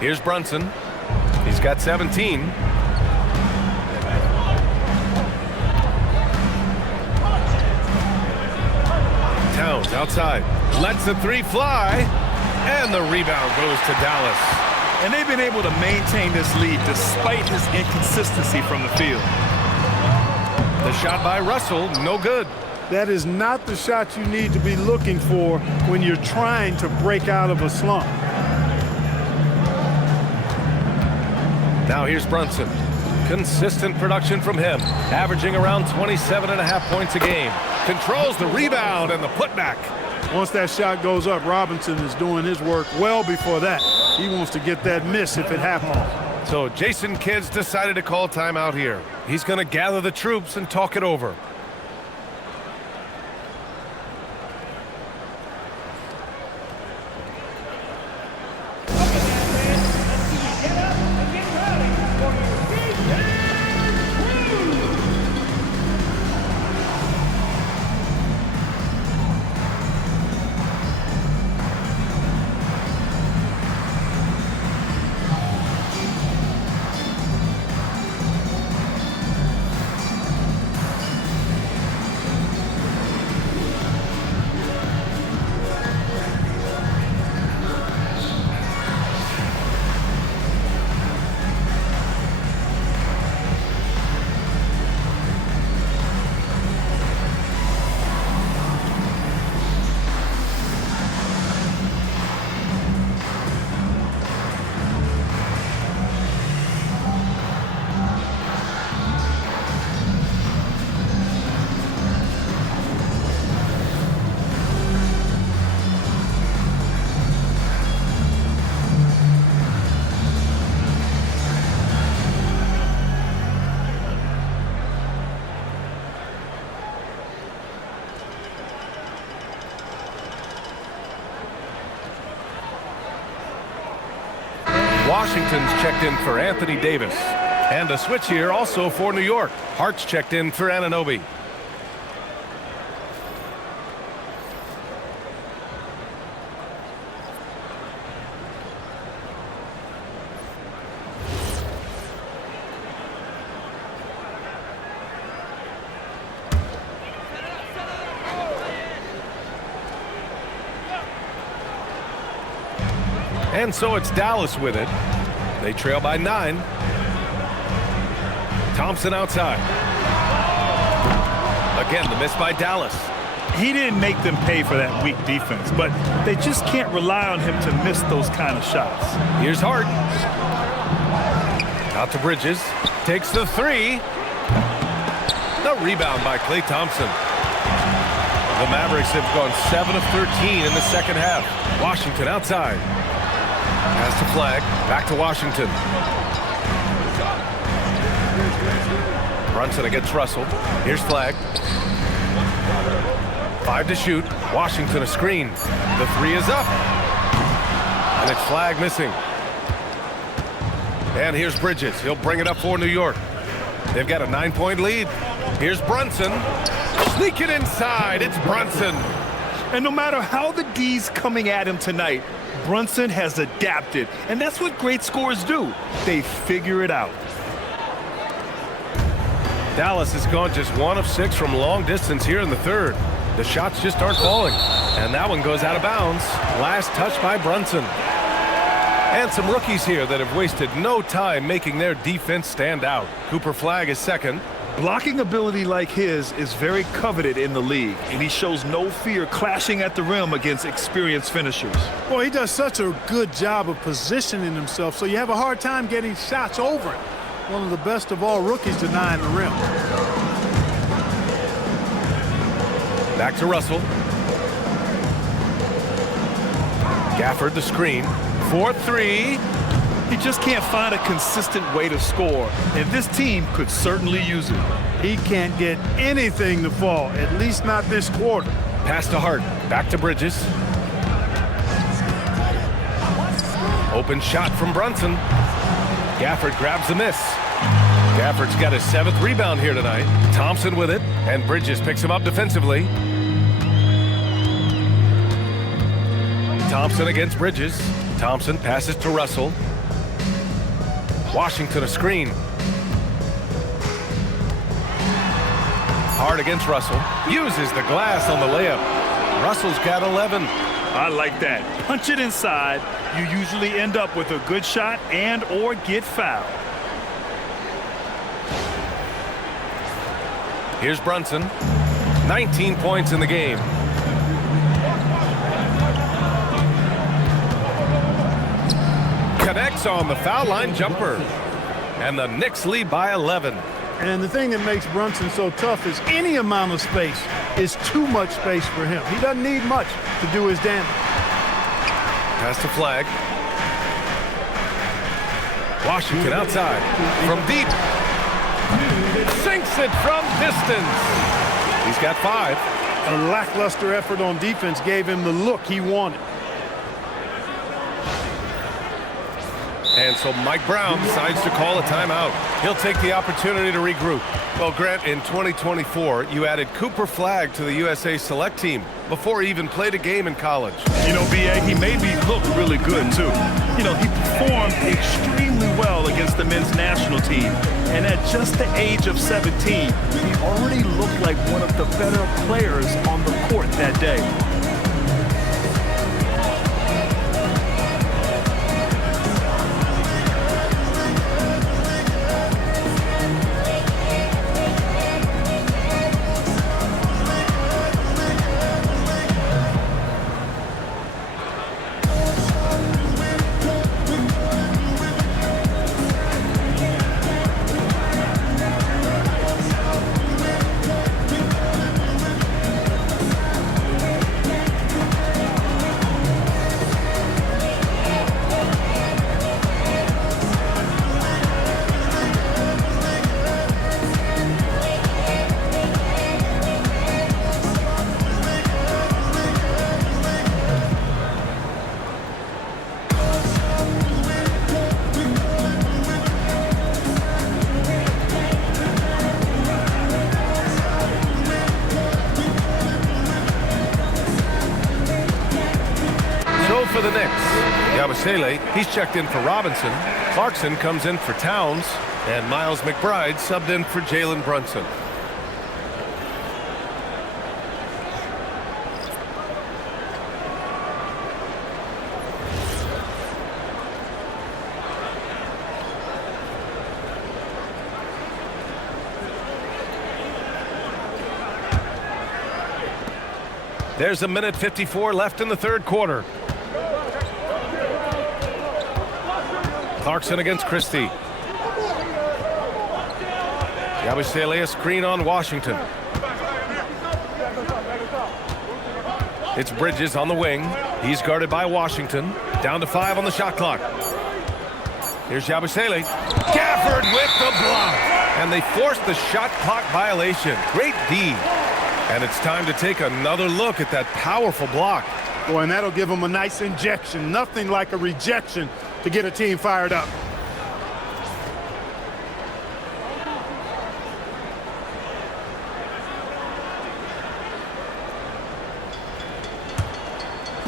Here's Brunson. He's got 17. Towns outside. Lets the 3 fly. And the rebound goes to Dallas. And they've been able to maintain this lead despite his inconsistency from the field. The shot by Russell, no good. That is not the shot you need to be looking for when you're trying to break out of a slump. Now here's Brunson. Consistent production from him, averaging around 27.5 points a game. Controls the rebound and the putback. Once that shot goes up, Robinson is doing his work well before that. He wants to get that miss if it happens. So Jason Kidd's decided to call timeout here. He's going to gather the troops and talk it over. Washington's checked in for Anthony Davis. And a switch here also for New York. Hart's checked in for Anunoby. And so it's Dallas with it. They trail by 9. Thompson outside. Again, the miss by Dallas. He didn't make them pay for that weak defense, but they just can't rely on him to miss those kind of shots. Here's Hart. Out to Bridges. Takes the 3. The rebound by Klay Thompson. The Mavericks have gone 7 of 13 in the second half. Washington outside. Pass to Flag. Back to Washington. Brunson against Russell. Here's Flag. 5 to shoot. Washington a screen. The 3 is up. And it's Flag missing. And here's Bridges. He'll bring it up for New York. They've got a 9-point lead. Here's Brunson. Sneaking inside. It's Brunson. And no matter how the D's coming at him tonight, Brunson has adapted. And that's what great scorers do. They figure it out. Dallas has gone just 1 of 6 from long distance here in the third. The shots just aren't falling. And that one goes out of bounds. Last touch by Brunson. And some rookies here that have wasted no time making their defense stand out. Cooper Flag is second. Blocking ability like his is very coveted in the league, and he shows no fear clashing at the rim against experienced finishers. Boy, he does such a good job of positioning himself, so you have a hard time getting shots over it. One of the best of all rookies denying the rim. Back to Russell. Gafford the screen. 4-3. He just can't find a consistent way to score, and this team could certainly use it. He can't get anything to fall, at least not this quarter. Pass to Hart. Back to Bridges. Open shot from Brunson. Gafford grabs the miss. Gafford's got his 7th rebound here tonight. Thompson with it, and Bridges picks him up defensively. Thompson against Bridges. Thompson passes to Russell. Washington a screen. Hart against Russell. Uses the glass on the layup. Russell's got 11. I like that. Punch it inside. You usually end up with a good shot and or get fouled. Here's Brunson. 19 points in the game. Connects on the foul line jumper. And the Knicks lead by 11. And the thing that makes Brunson so tough is any amount of space is too much space for him. He doesn't need much to do his damage. Pass to Flag. Washington outside. From deep. Sinks it from distance. He's got 5. A lackluster effort on defense gave him the look he wanted. And so Mike Brown decides to call a timeout. He'll take the opportunity to regroup. Well, Grant, in 2024, you added Cooper Flag to the USA Select team before he even played a game in college. You know, B.A., he made me look really good, too. You know, he performed extremely well against the men's national team. And at just the age of 17, he already looked like one of the better players on the court that day. For the Knicks, Yabusele, he's checked in for Robinson. Clarkson comes in for Towns, and Miles McBride subbed in for Jalen Brunson. There's a minute 54 left in the third quarter. Clarkson against Christie. Yabusele, a screen on Washington. It's Bridges on the wing. He's guarded by Washington. Down to 5 on the shot clock. Here's Yabusele. Gafford with the block. And they forced the shot clock violation. Great D. And it's time to take another look at that powerful block. Boy, and that'll give them a nice injection. Nothing like a rejection to get a team fired up.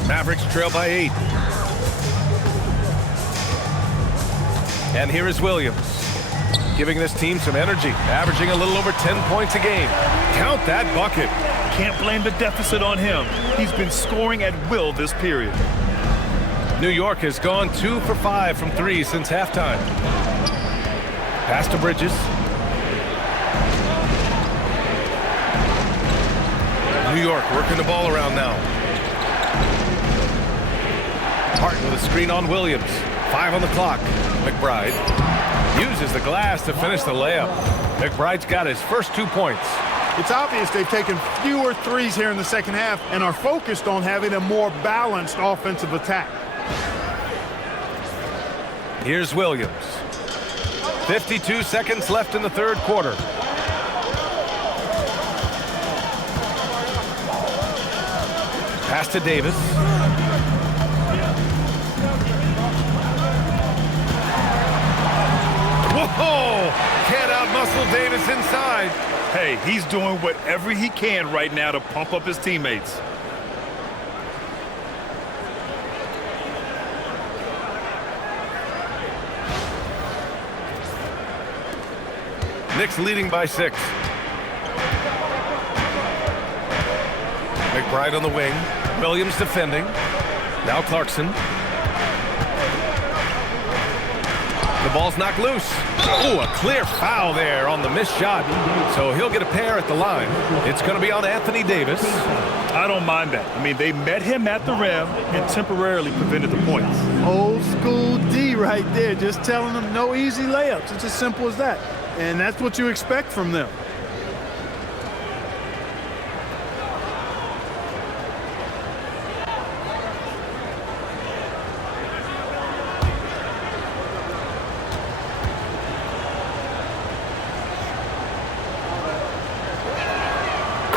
Mavericks trail by 8. And here is Williams, giving this team some energy, averaging a little over 10 points a game. Count that bucket. Can't blame the deficit on him. He's been scoring at will this period. New York has gone 2 for 5 from 3 since halftime. Pass to Bridges. New York working the ball around now. Hart with a screen on Williams. 5 on the clock. McBride uses the glass to finish the layup. McBride's got his first 2 points. It's obvious they've taken fewer threes here in the second half and are focused on having a more balanced offensive attack. Here's Williams. 52 seconds left in the third quarter. Pass to Davis. Whoa! Can't outmuscle Davis inside. Hey, he's doing whatever he can right now to pump up his teammates. Knicks leading by 6. McBride on the wing. Williams defending. Now Clarkson. The ball's knocked loose. Ooh, a clear foul there on the missed shot. So he'll get a pair at the line. It's going to be on Anthony Davis. I don't mind that. I mean, they met him at the rim and temporarily prevented the points. Old school D right there, just telling them no easy layups. It's as simple as that. And that's what you expect from them.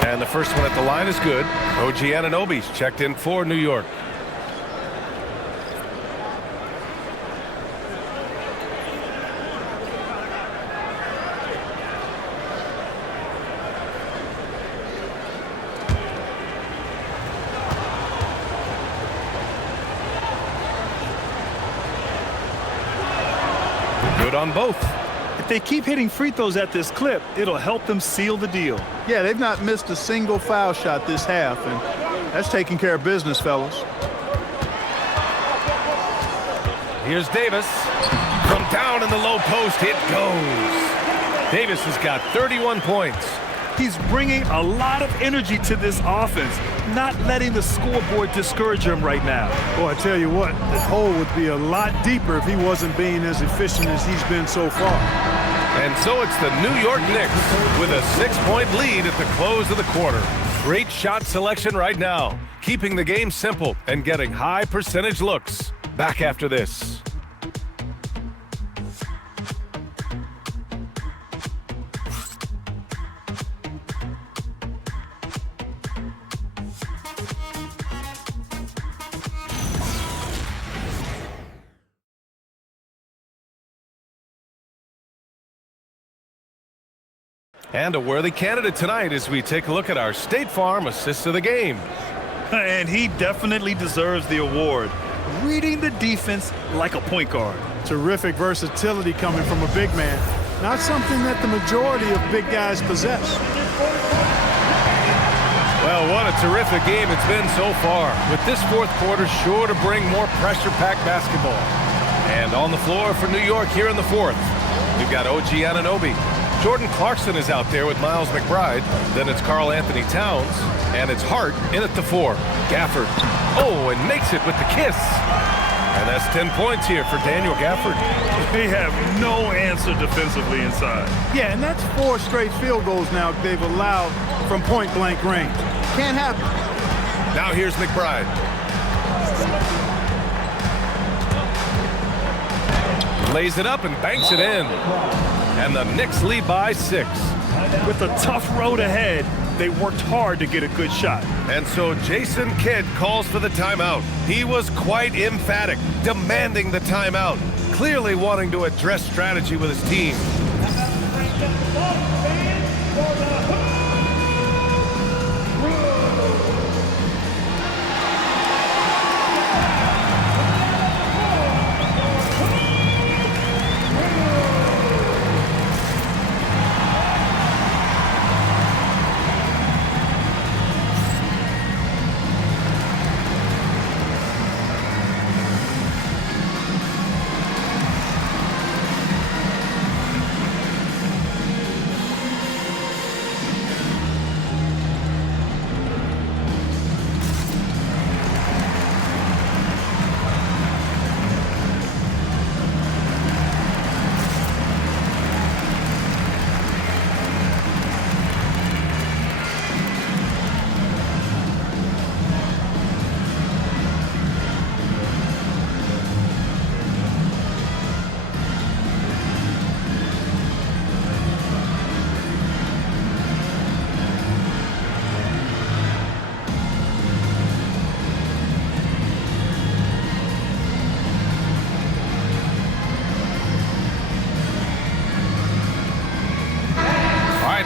And the first one at the line is good. OG Anunoby's checked in for New York. Good on both. If they keep hitting free throws at this clip, it'll help them seal the deal. Yeah, they've not missed a single foul shot this half, and that's taking care of business, fellas. Here's Davis. From down in the low post, it goes. Davis has got 31 points. He's bringing a lot of energy to this offense, not letting the scoreboard discourage him right now. Boy, I tell you what, the hole would be a lot deeper if he wasn't being as efficient as he's been so far. And so it's the New York Knicks with a 6-point lead at the close of the quarter. Great shot selection right now, keeping the game simple and getting high percentage looks. Back after this. And a worthy candidate tonight as we take a look at our State Farm Assist of the Game. And he definitely deserves the award. Reading the defense like a point guard. Terrific versatility coming from a big man. Not something that the majority of big guys possess. Well, what a terrific game it's been so far. With this fourth quarter sure to bring more pressure-packed basketball. And on the floor for New York here in the fourth, we've got OG Anunoby. Jordan Clarkson is out there with Miles McBride. Then it's Karl Anthony Towns. And it's Hart in at the 4. Gafford. Oh, and makes it with the kiss. And that's 10 points here for Daniel Gafford. They have no answer defensively inside. Yeah, and that's 4 straight field goals now they've allowed from point-blank range. Can't happen. Now here's McBride. Lays it up and banks it in. And the Knicks lead by 6. With a tough road ahead, they worked hard to get a good shot. And so Jason Kidd calls for the timeout. He was quite emphatic, demanding the timeout, clearly wanting to address strategy with his team.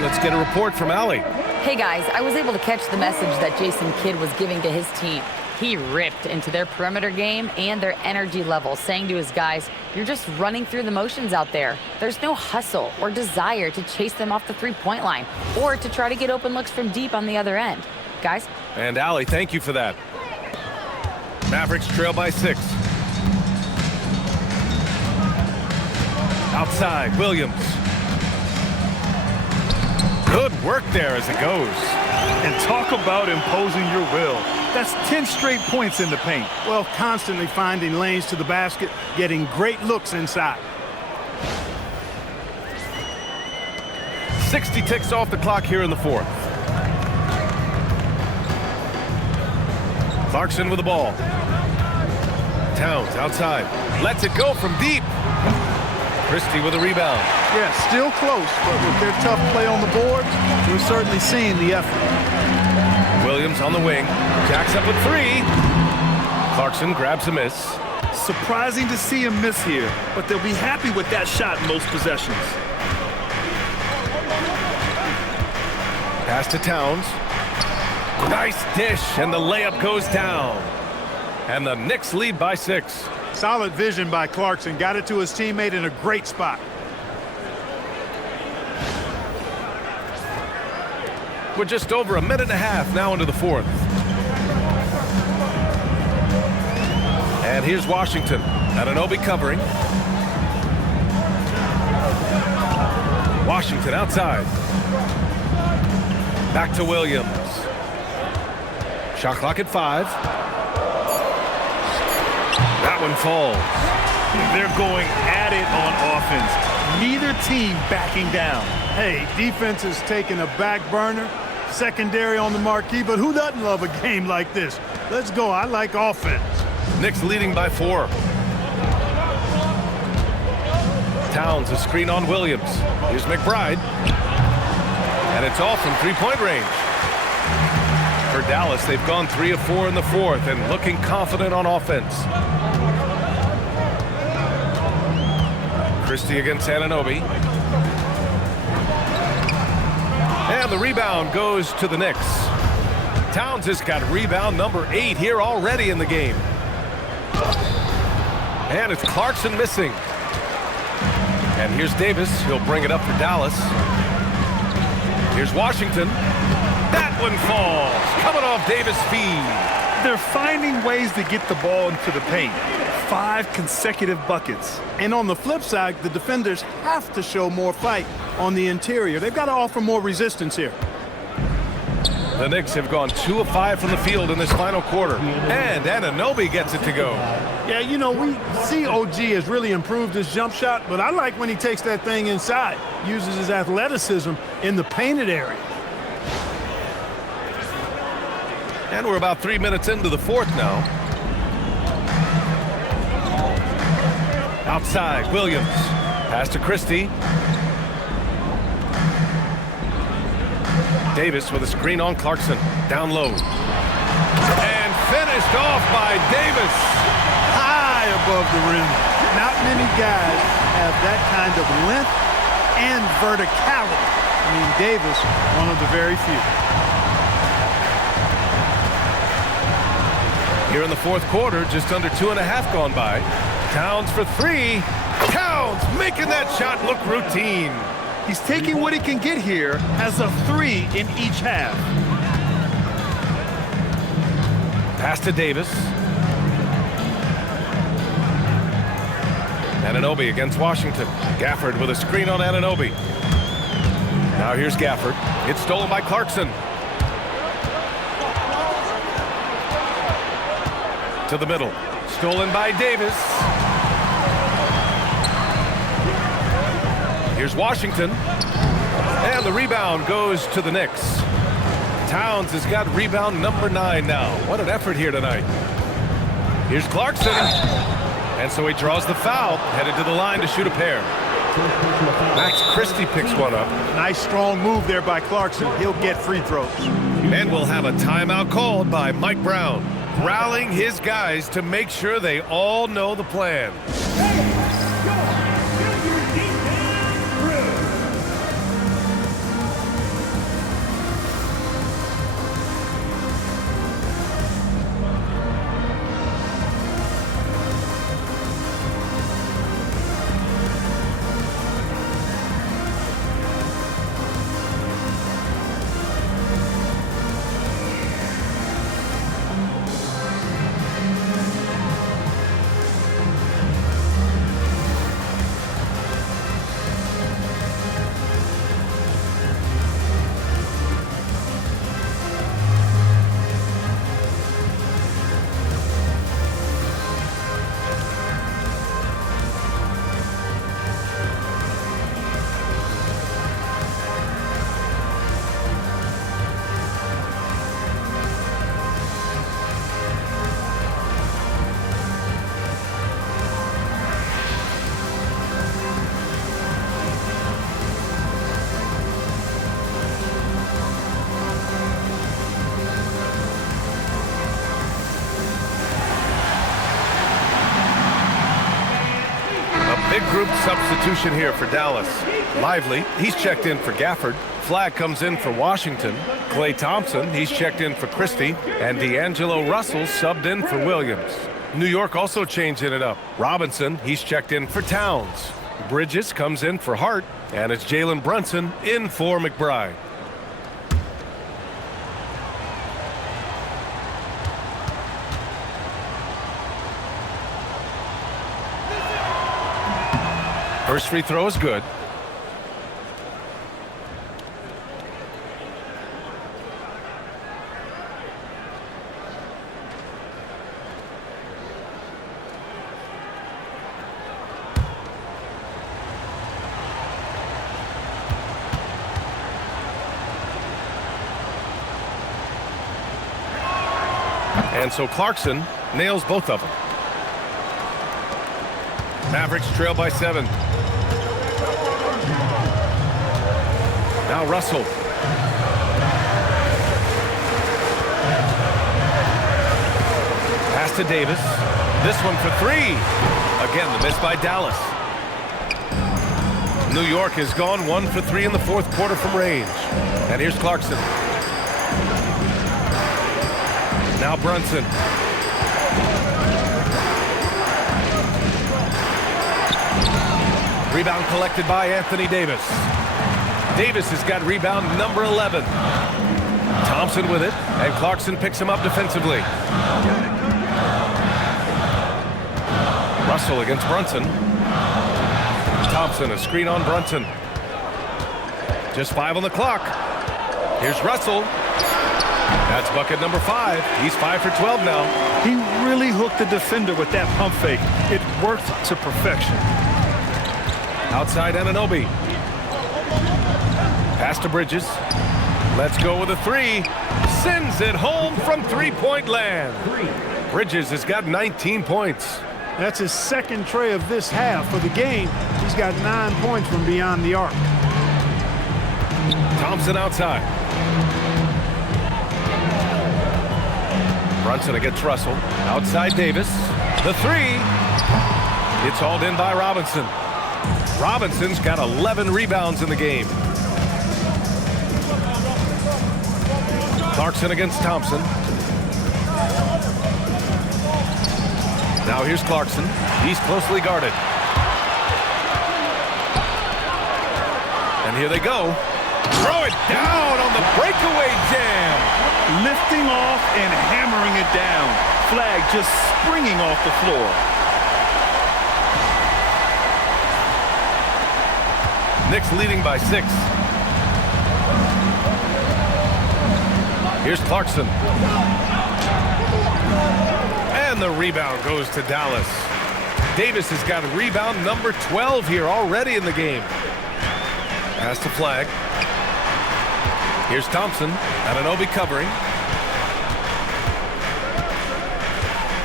Let's get a report from Allie. Hey guys, I was able to catch the message that Jason Kidd was giving to his team. He ripped into their perimeter game and their energy level, saying to his guys, you're just running through the motions out there. There's no hustle or desire to chase them off the three-point line or to try to get open looks from deep on the other end. Guys? And Allie, thank you for that. Mavericks trail by 6. Outside, Williams. Good work there as it goes. And talk about imposing your will. That's 10 straight points in the paint. Well, constantly finding lanes to the basket, getting great looks inside. 60 ticks off the clock here in the 4th. Clarkson with the ball. Towns outside. Lets it go from deep. Christie with a rebound. Yeah, still close, but with their tough play on the board, we're certainly seeing the effort. Williams on the wing. Jacks up with 3. Clarkson grabs a miss. Surprising to see him miss here, but they'll be happy with that shot in most possessions. Pass to Towns. Nice dish, and the layup goes down. And the Knicks lead by 6. Solid vision by Clarkson. Got it to his teammate in a great spot. We're just over a minute and a half now into the 4th. And here's Washington. Anunoby covering. Washington outside. Back to Williams. Shot clock at 5. That one falls. They're going at it on offense. Neither team backing down. Hey, defense is taking a back burner. Secondary on the marquee, but who doesn't love a game like this? Let's go. I like offense. Knicks leading by 4. Towns a screen on Williams. Here's McBride. And it's off from three-point range. For Dallas, they've gone 3 of 4 in the 4th and looking confident on offense. Christie against Anunoby. And the rebound goes to the Knicks. Towns has got rebound number 8 here already in the game. And it's Clarkson missing. And here's Davis. He'll bring it up for Dallas. Here's Washington. That one falls. Coming off Davis' feed. They're finding ways to get the ball into the paint. 5 consecutive buckets. And on the flip side, the defenders have to show more fight on the interior. They've got to offer more resistance here. The Knicks have gone 2 of 5 from the field in this final quarter. And Anunoby gets it to go. Yeah, you know, we see OG has really improved his jump shot, but I like when he takes that thing inside, uses his athleticism in the painted area. And we're about 3 minutes into the fourth now. Outside, Williams. Pass to Christie. Davis with a screen on Clarkson. Down low. And finished off by Davis. High above the rim. Not many guys have that kind of length and verticality. I mean, Davis, one of the very few. Here in the fourth quarter, just under 2.5 gone by. Towns for 3. Towns making that shot look routine. He's taking what he can get here as a 3 in each half. Pass to Davis. Anunoby against Washington. Gafford with a screen on Anunoby. Now here's Gafford. It's stolen by Clarkson. To the middle. Stolen by Davis. Here's Washington. And the rebound goes to the Knicks. Towns has got rebound number 9 now. What an effort here tonight. Here's Clarkson. And so he draws the foul, headed to the line to shoot a pair. Max Christie picks one up. Nice strong move there by Clarkson. He'll get free throws. And we'll have a timeout called by Mike Brown, rallying his guys to make sure they all know the plan. Big group substitution here for Dallas. Lively, he's checked in for Gafford. Flag comes in for Washington. Klay Thompson, he's checked in for Christie. And D'Angelo Russell subbed in for Williams. New York also changing it up. Robinson, he's checked in for Towns. Bridges comes in for Hart. And it's Jalen Brunson in for McBride. First free throw is good. And so Clarkson nails both of them. Mavericks trail by 7. Now Russell. Pass to Davis. This one for 3. Again, the miss by Dallas. New York has gone 1 for 3 in the fourth quarter from range. And here's Clarkson. Now Brunson. Rebound collected by Anthony Davis. Davis has got rebound number 11. Thompson with it, and Clarkson picks him up defensively. Russell against Brunson. Thompson, a screen on Brunson. Just 5 on the clock. Here's Russell. That's bucket number 5. He's 5 for 12 now. He really hooked the defender with that pump fake. It worked to perfection. Outside Anunoby. Pass to Bridges. Let's go with a 3. Sends it home from three-point land. Bridges has got 19 points. That's his second tray of this half. For the game, he's got 9 points from beyond the arc. Thompson outside. Brunson against Russell. Outside Davis. The 3. It's hauled in by Robinson. Robinson's got 11 rebounds in the game. Clarkson against Thompson. Now here's Clarkson. He's closely guarded. And here they go. Throw it down on the breakaway jam. Lifting off and hammering it down. Flag just springing off the floor. Knicks leading by 6. Here's Clarkson. And the rebound goes to Dallas. Davis has got rebound number 12 here already in the game. Pass to Flag. Here's Thompson. Anunoby covering.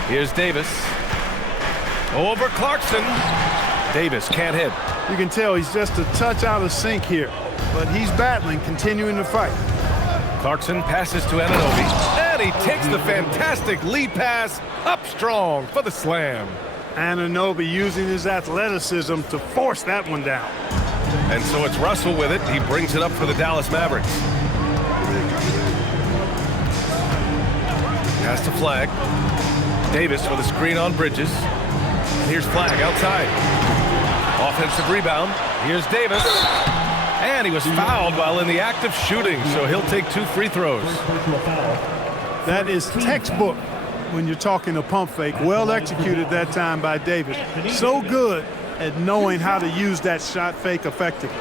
Here's Davis. Over Clarkson. Davis can't hit. You can tell he's just a touch out of sync here, but he's battling, continuing to fight. Clarkson passes to Anunoby, and he takes the fantastic lead pass up strong for the slam. Anunoby using his athleticism to force that one down. And so it's Russell with it. He brings it up for the Dallas Mavericks. Pass to Flag. Davis with a screen on Bridges. And here's Flag outside. Offensive rebound. Here's Davis. And he was fouled while in the act of shooting, so he'll take 2 free throws. That is textbook when you're talking a pump fake. Well executed that time by Davis. So good at knowing how to use that shot fake effectively.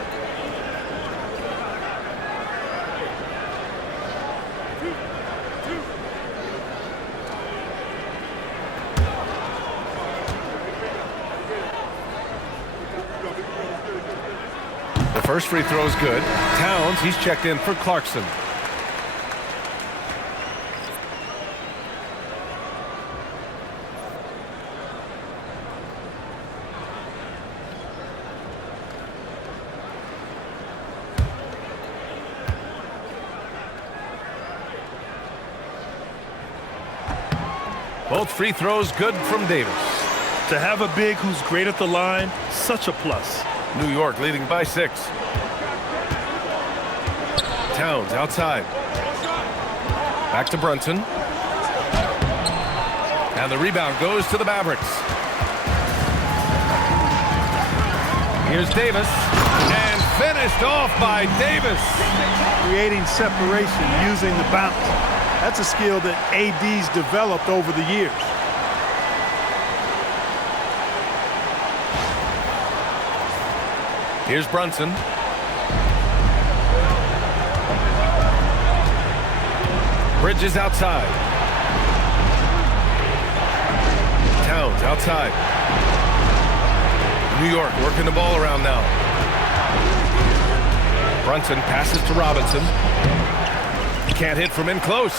The first free throw is good. Towns, he's checked in for Clarkson. Both free throws good from Davis. To have a big who's great at the line, such a plus. New York leading by 6. Towns outside. Back to Brunson. And the rebound goes to the Mavericks. Here's Davis. And finished off by Davis. Creating separation using the bounce. That's a skill that AD's developed over the years. Here's Brunson. Bridges outside. Towns outside. New York working the ball around now. Brunson passes to Robinson. Can't hit from in close.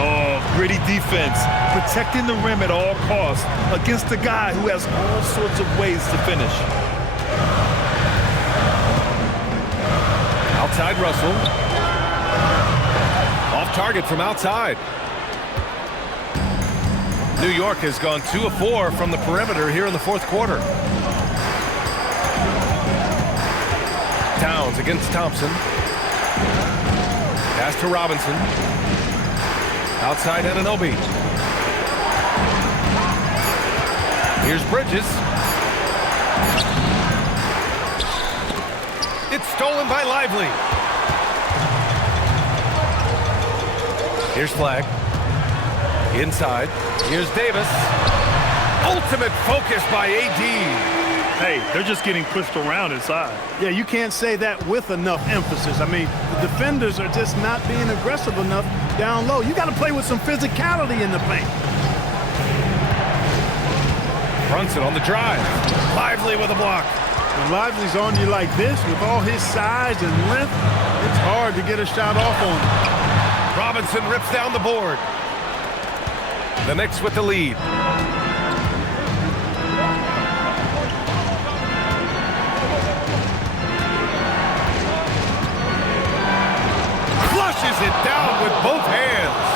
Oh, gritty defense. Protecting the rim at all costs against a guy who has all sorts of ways to finish. Outside Russell. Off target from outside. New York has gone 2 of 4 from the perimeter here in the fourth quarter. Towns against Thompson. Pass to Robinson. Outside Anunoby. Here's Bridges. It's stolen by Lively. Here's Flag. Inside. Here's Davis. Ultimate focus by AD. Hey, they're just getting pushed around inside. Yeah, you can't say that with enough emphasis. I mean, the defenders are just not being aggressive enough down low. You got to play with some physicality in the paint. Brunson on the drive. Lively with a block. When Lively's on you like this with all his size and length, it's hard to get a shot off on him. Robinson rips down the board. The Knicks with the lead. Flushes it down with both hands.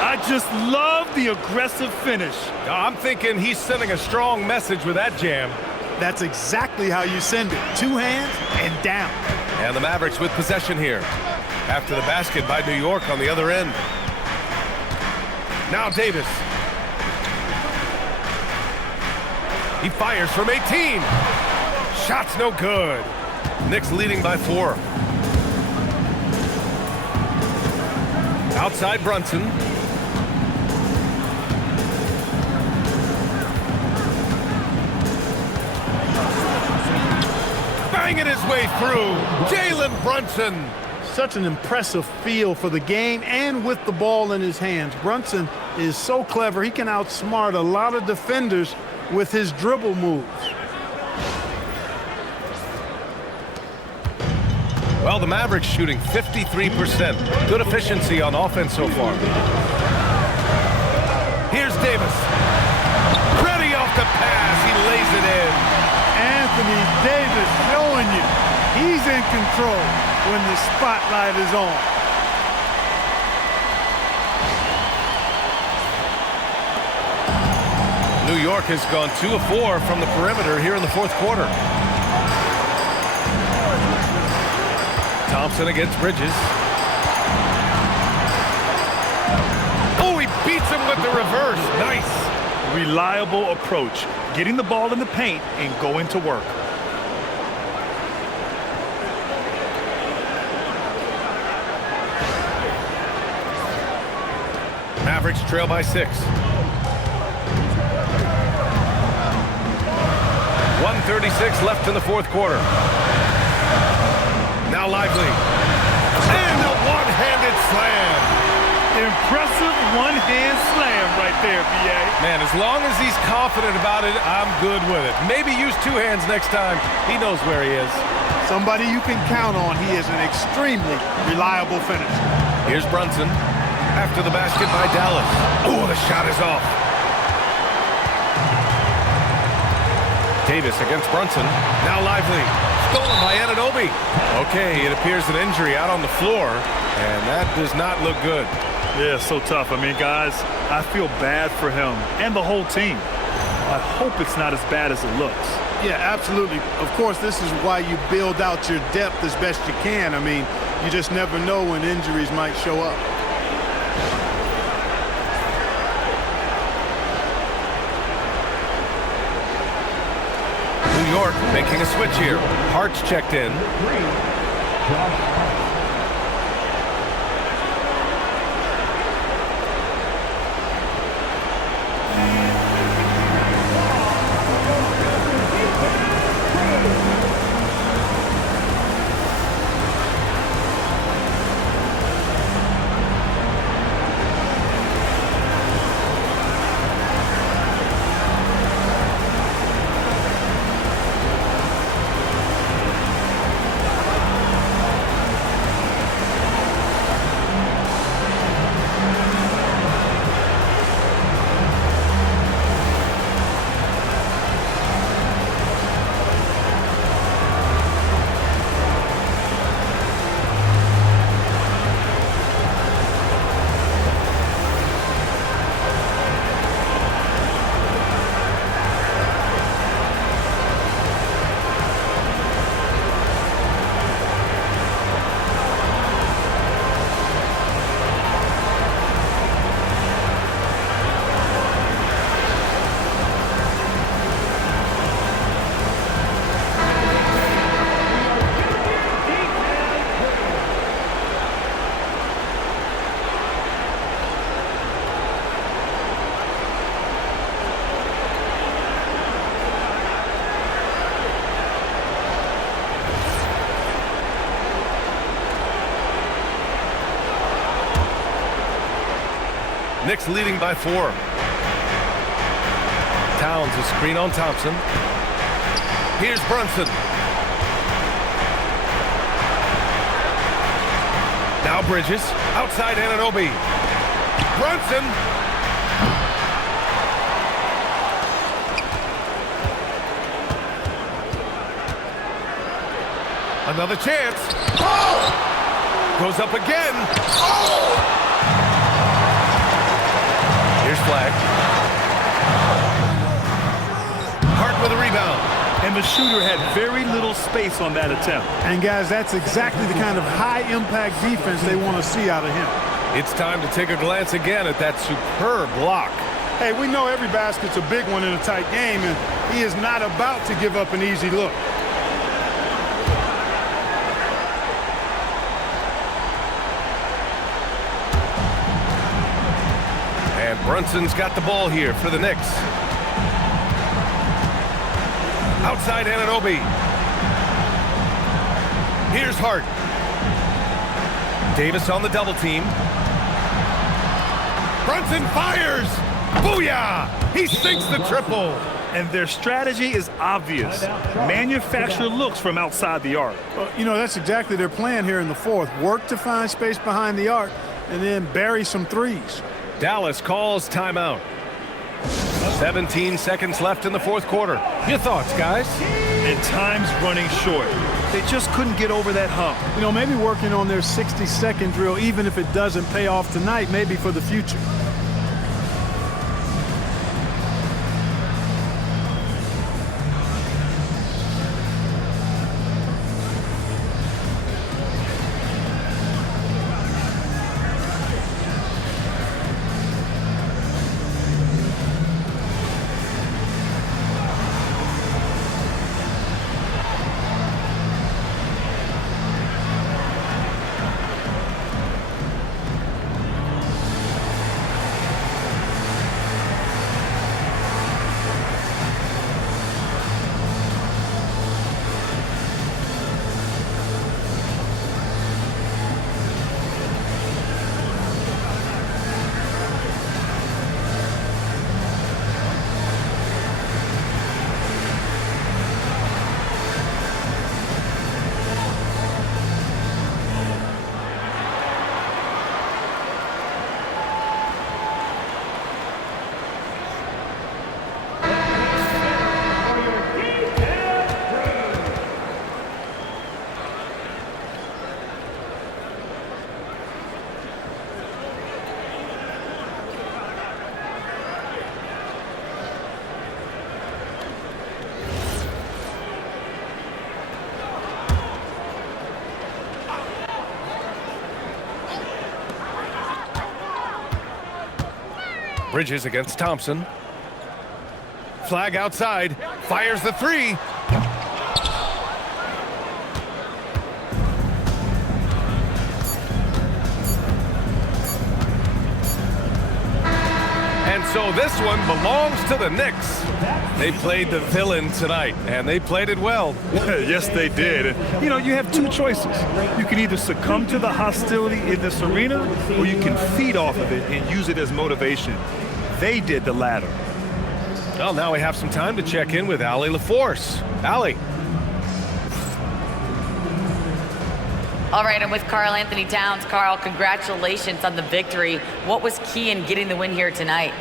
I just love the aggressive finish. I'm thinking he's sending a strong message with that jam. That's exactly how you send it. Two hands and down. And the Mavericks with possession here. After the basket by New York on the other end. Now Davis. He fires from 18. Shot's no good. Knicks leading by 4. Outside Brunson. Banging his way through. Jalen Brunson. Such an impressive feel for the game and with the ball in his hands. Brunson is so clever. He can outsmart a lot of defenders with his dribble moves. Well, the Mavericks shooting 53%. Good efficiency on offense so far. Here's Davis. Ready off the pass. He lays it in. Anthony Davis showing you he's in control when the spotlight is on. New York has gone 2 of 4 from the perimeter here in the fourth quarter. Thompson against Bridges. Oh, he beats him with the reverse. Nice. Reliable approach. Getting the ball in the paint and going to work. Mavericks trail by 6. 1:36 left in the fourth quarter. Now Lively. And a one-handed slam. Impressive one-hand slam right there, B.A. Man, as long as he's confident about it, I'm good with it. Maybe use 2 hands next time. He knows where he is. Somebody you can count on. He is an extremely reliable finisher. Here's Brunson. After the basket by Dallas. Oh, the shot is off. Davis against Brunson. Now Lively. Stolen by Anunoby. Okay, it appears an injury out on the floor, and that does not look good. Yeah, so tough. I mean, guys, I feel bad for him and the whole team. I hope it's not as bad as it looks. Yeah, absolutely. Of course, this is why you build out your depth as best you can. I mean, you just never know when injuries might show up. New York making a switch here. Hart's checked in. Knicks leading by 4. Towns a screen on Thompson. Here's Brunson. Now Bridges, outside Anunoby. Brunson. Another chance. Goes up again. Here's Flag. Hart with a rebound. And the shooter had very little space on that attempt. And guys, that's exactly the kind of high-impact defense they want to see out of him. It's time to take a glance again at that superb block. Hey, we know every basket's a big one in a tight game, and he is not about to give up an easy look. And Brunson's got the ball here for the Knicks. Outside Anunoby. Here's Hart. Davis on the double team. Brunson fires. Booyah! He sinks the triple. And their strategy is obvious. Manufacture looks from outside the arc. Well, you know, that's exactly their plan here in the fourth. Work to find space behind the arc and then bury some threes. Dallas calls timeout. 17 seconds left in the fourth quarter. Your thoughts, guys? And time's running short. They just couldn't get over that hump. You know, maybe working on their 60-second drill, even if it doesn't pay off tonight, maybe for the future. Bridges against Thompson. Flag outside. Fires the three. And so this one belongs to the Knicks. They played the villain tonight, and they played it well. Yes, they did. And, you know, you have two choices. You can either succumb to the hostility in this arena, or you can feed off of it and use it as motivation. They did the latter. Well, now we have some time to check in with Allie LaForce. Allie. All right, I'm with Karl Anthony Towns. Karl, congratulations on the victory. What was key in getting the win here tonight?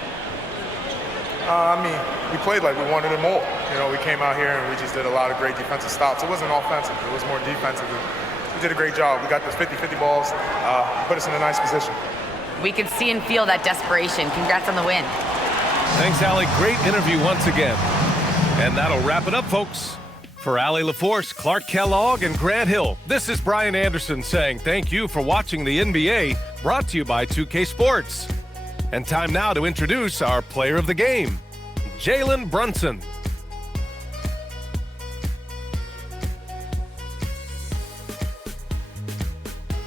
We played like we wanted it more. You know, we came out here and we just did a lot of great defensive stops. It wasn't offensive. It was more defensive. We did a great job. We got the 50-50 balls, put us in a nice position. We could see and feel that desperation. Congrats on the win. Thanks, Allie. Great interview once again. And that'll wrap it up, folks. For Allie LaForce, Clark Kellogg, and Grant Hill, this is Brian Anderson saying thank you for watching the NBA, brought to you by 2K Sports. And time now to introduce our player of the game, Jalen Brunson.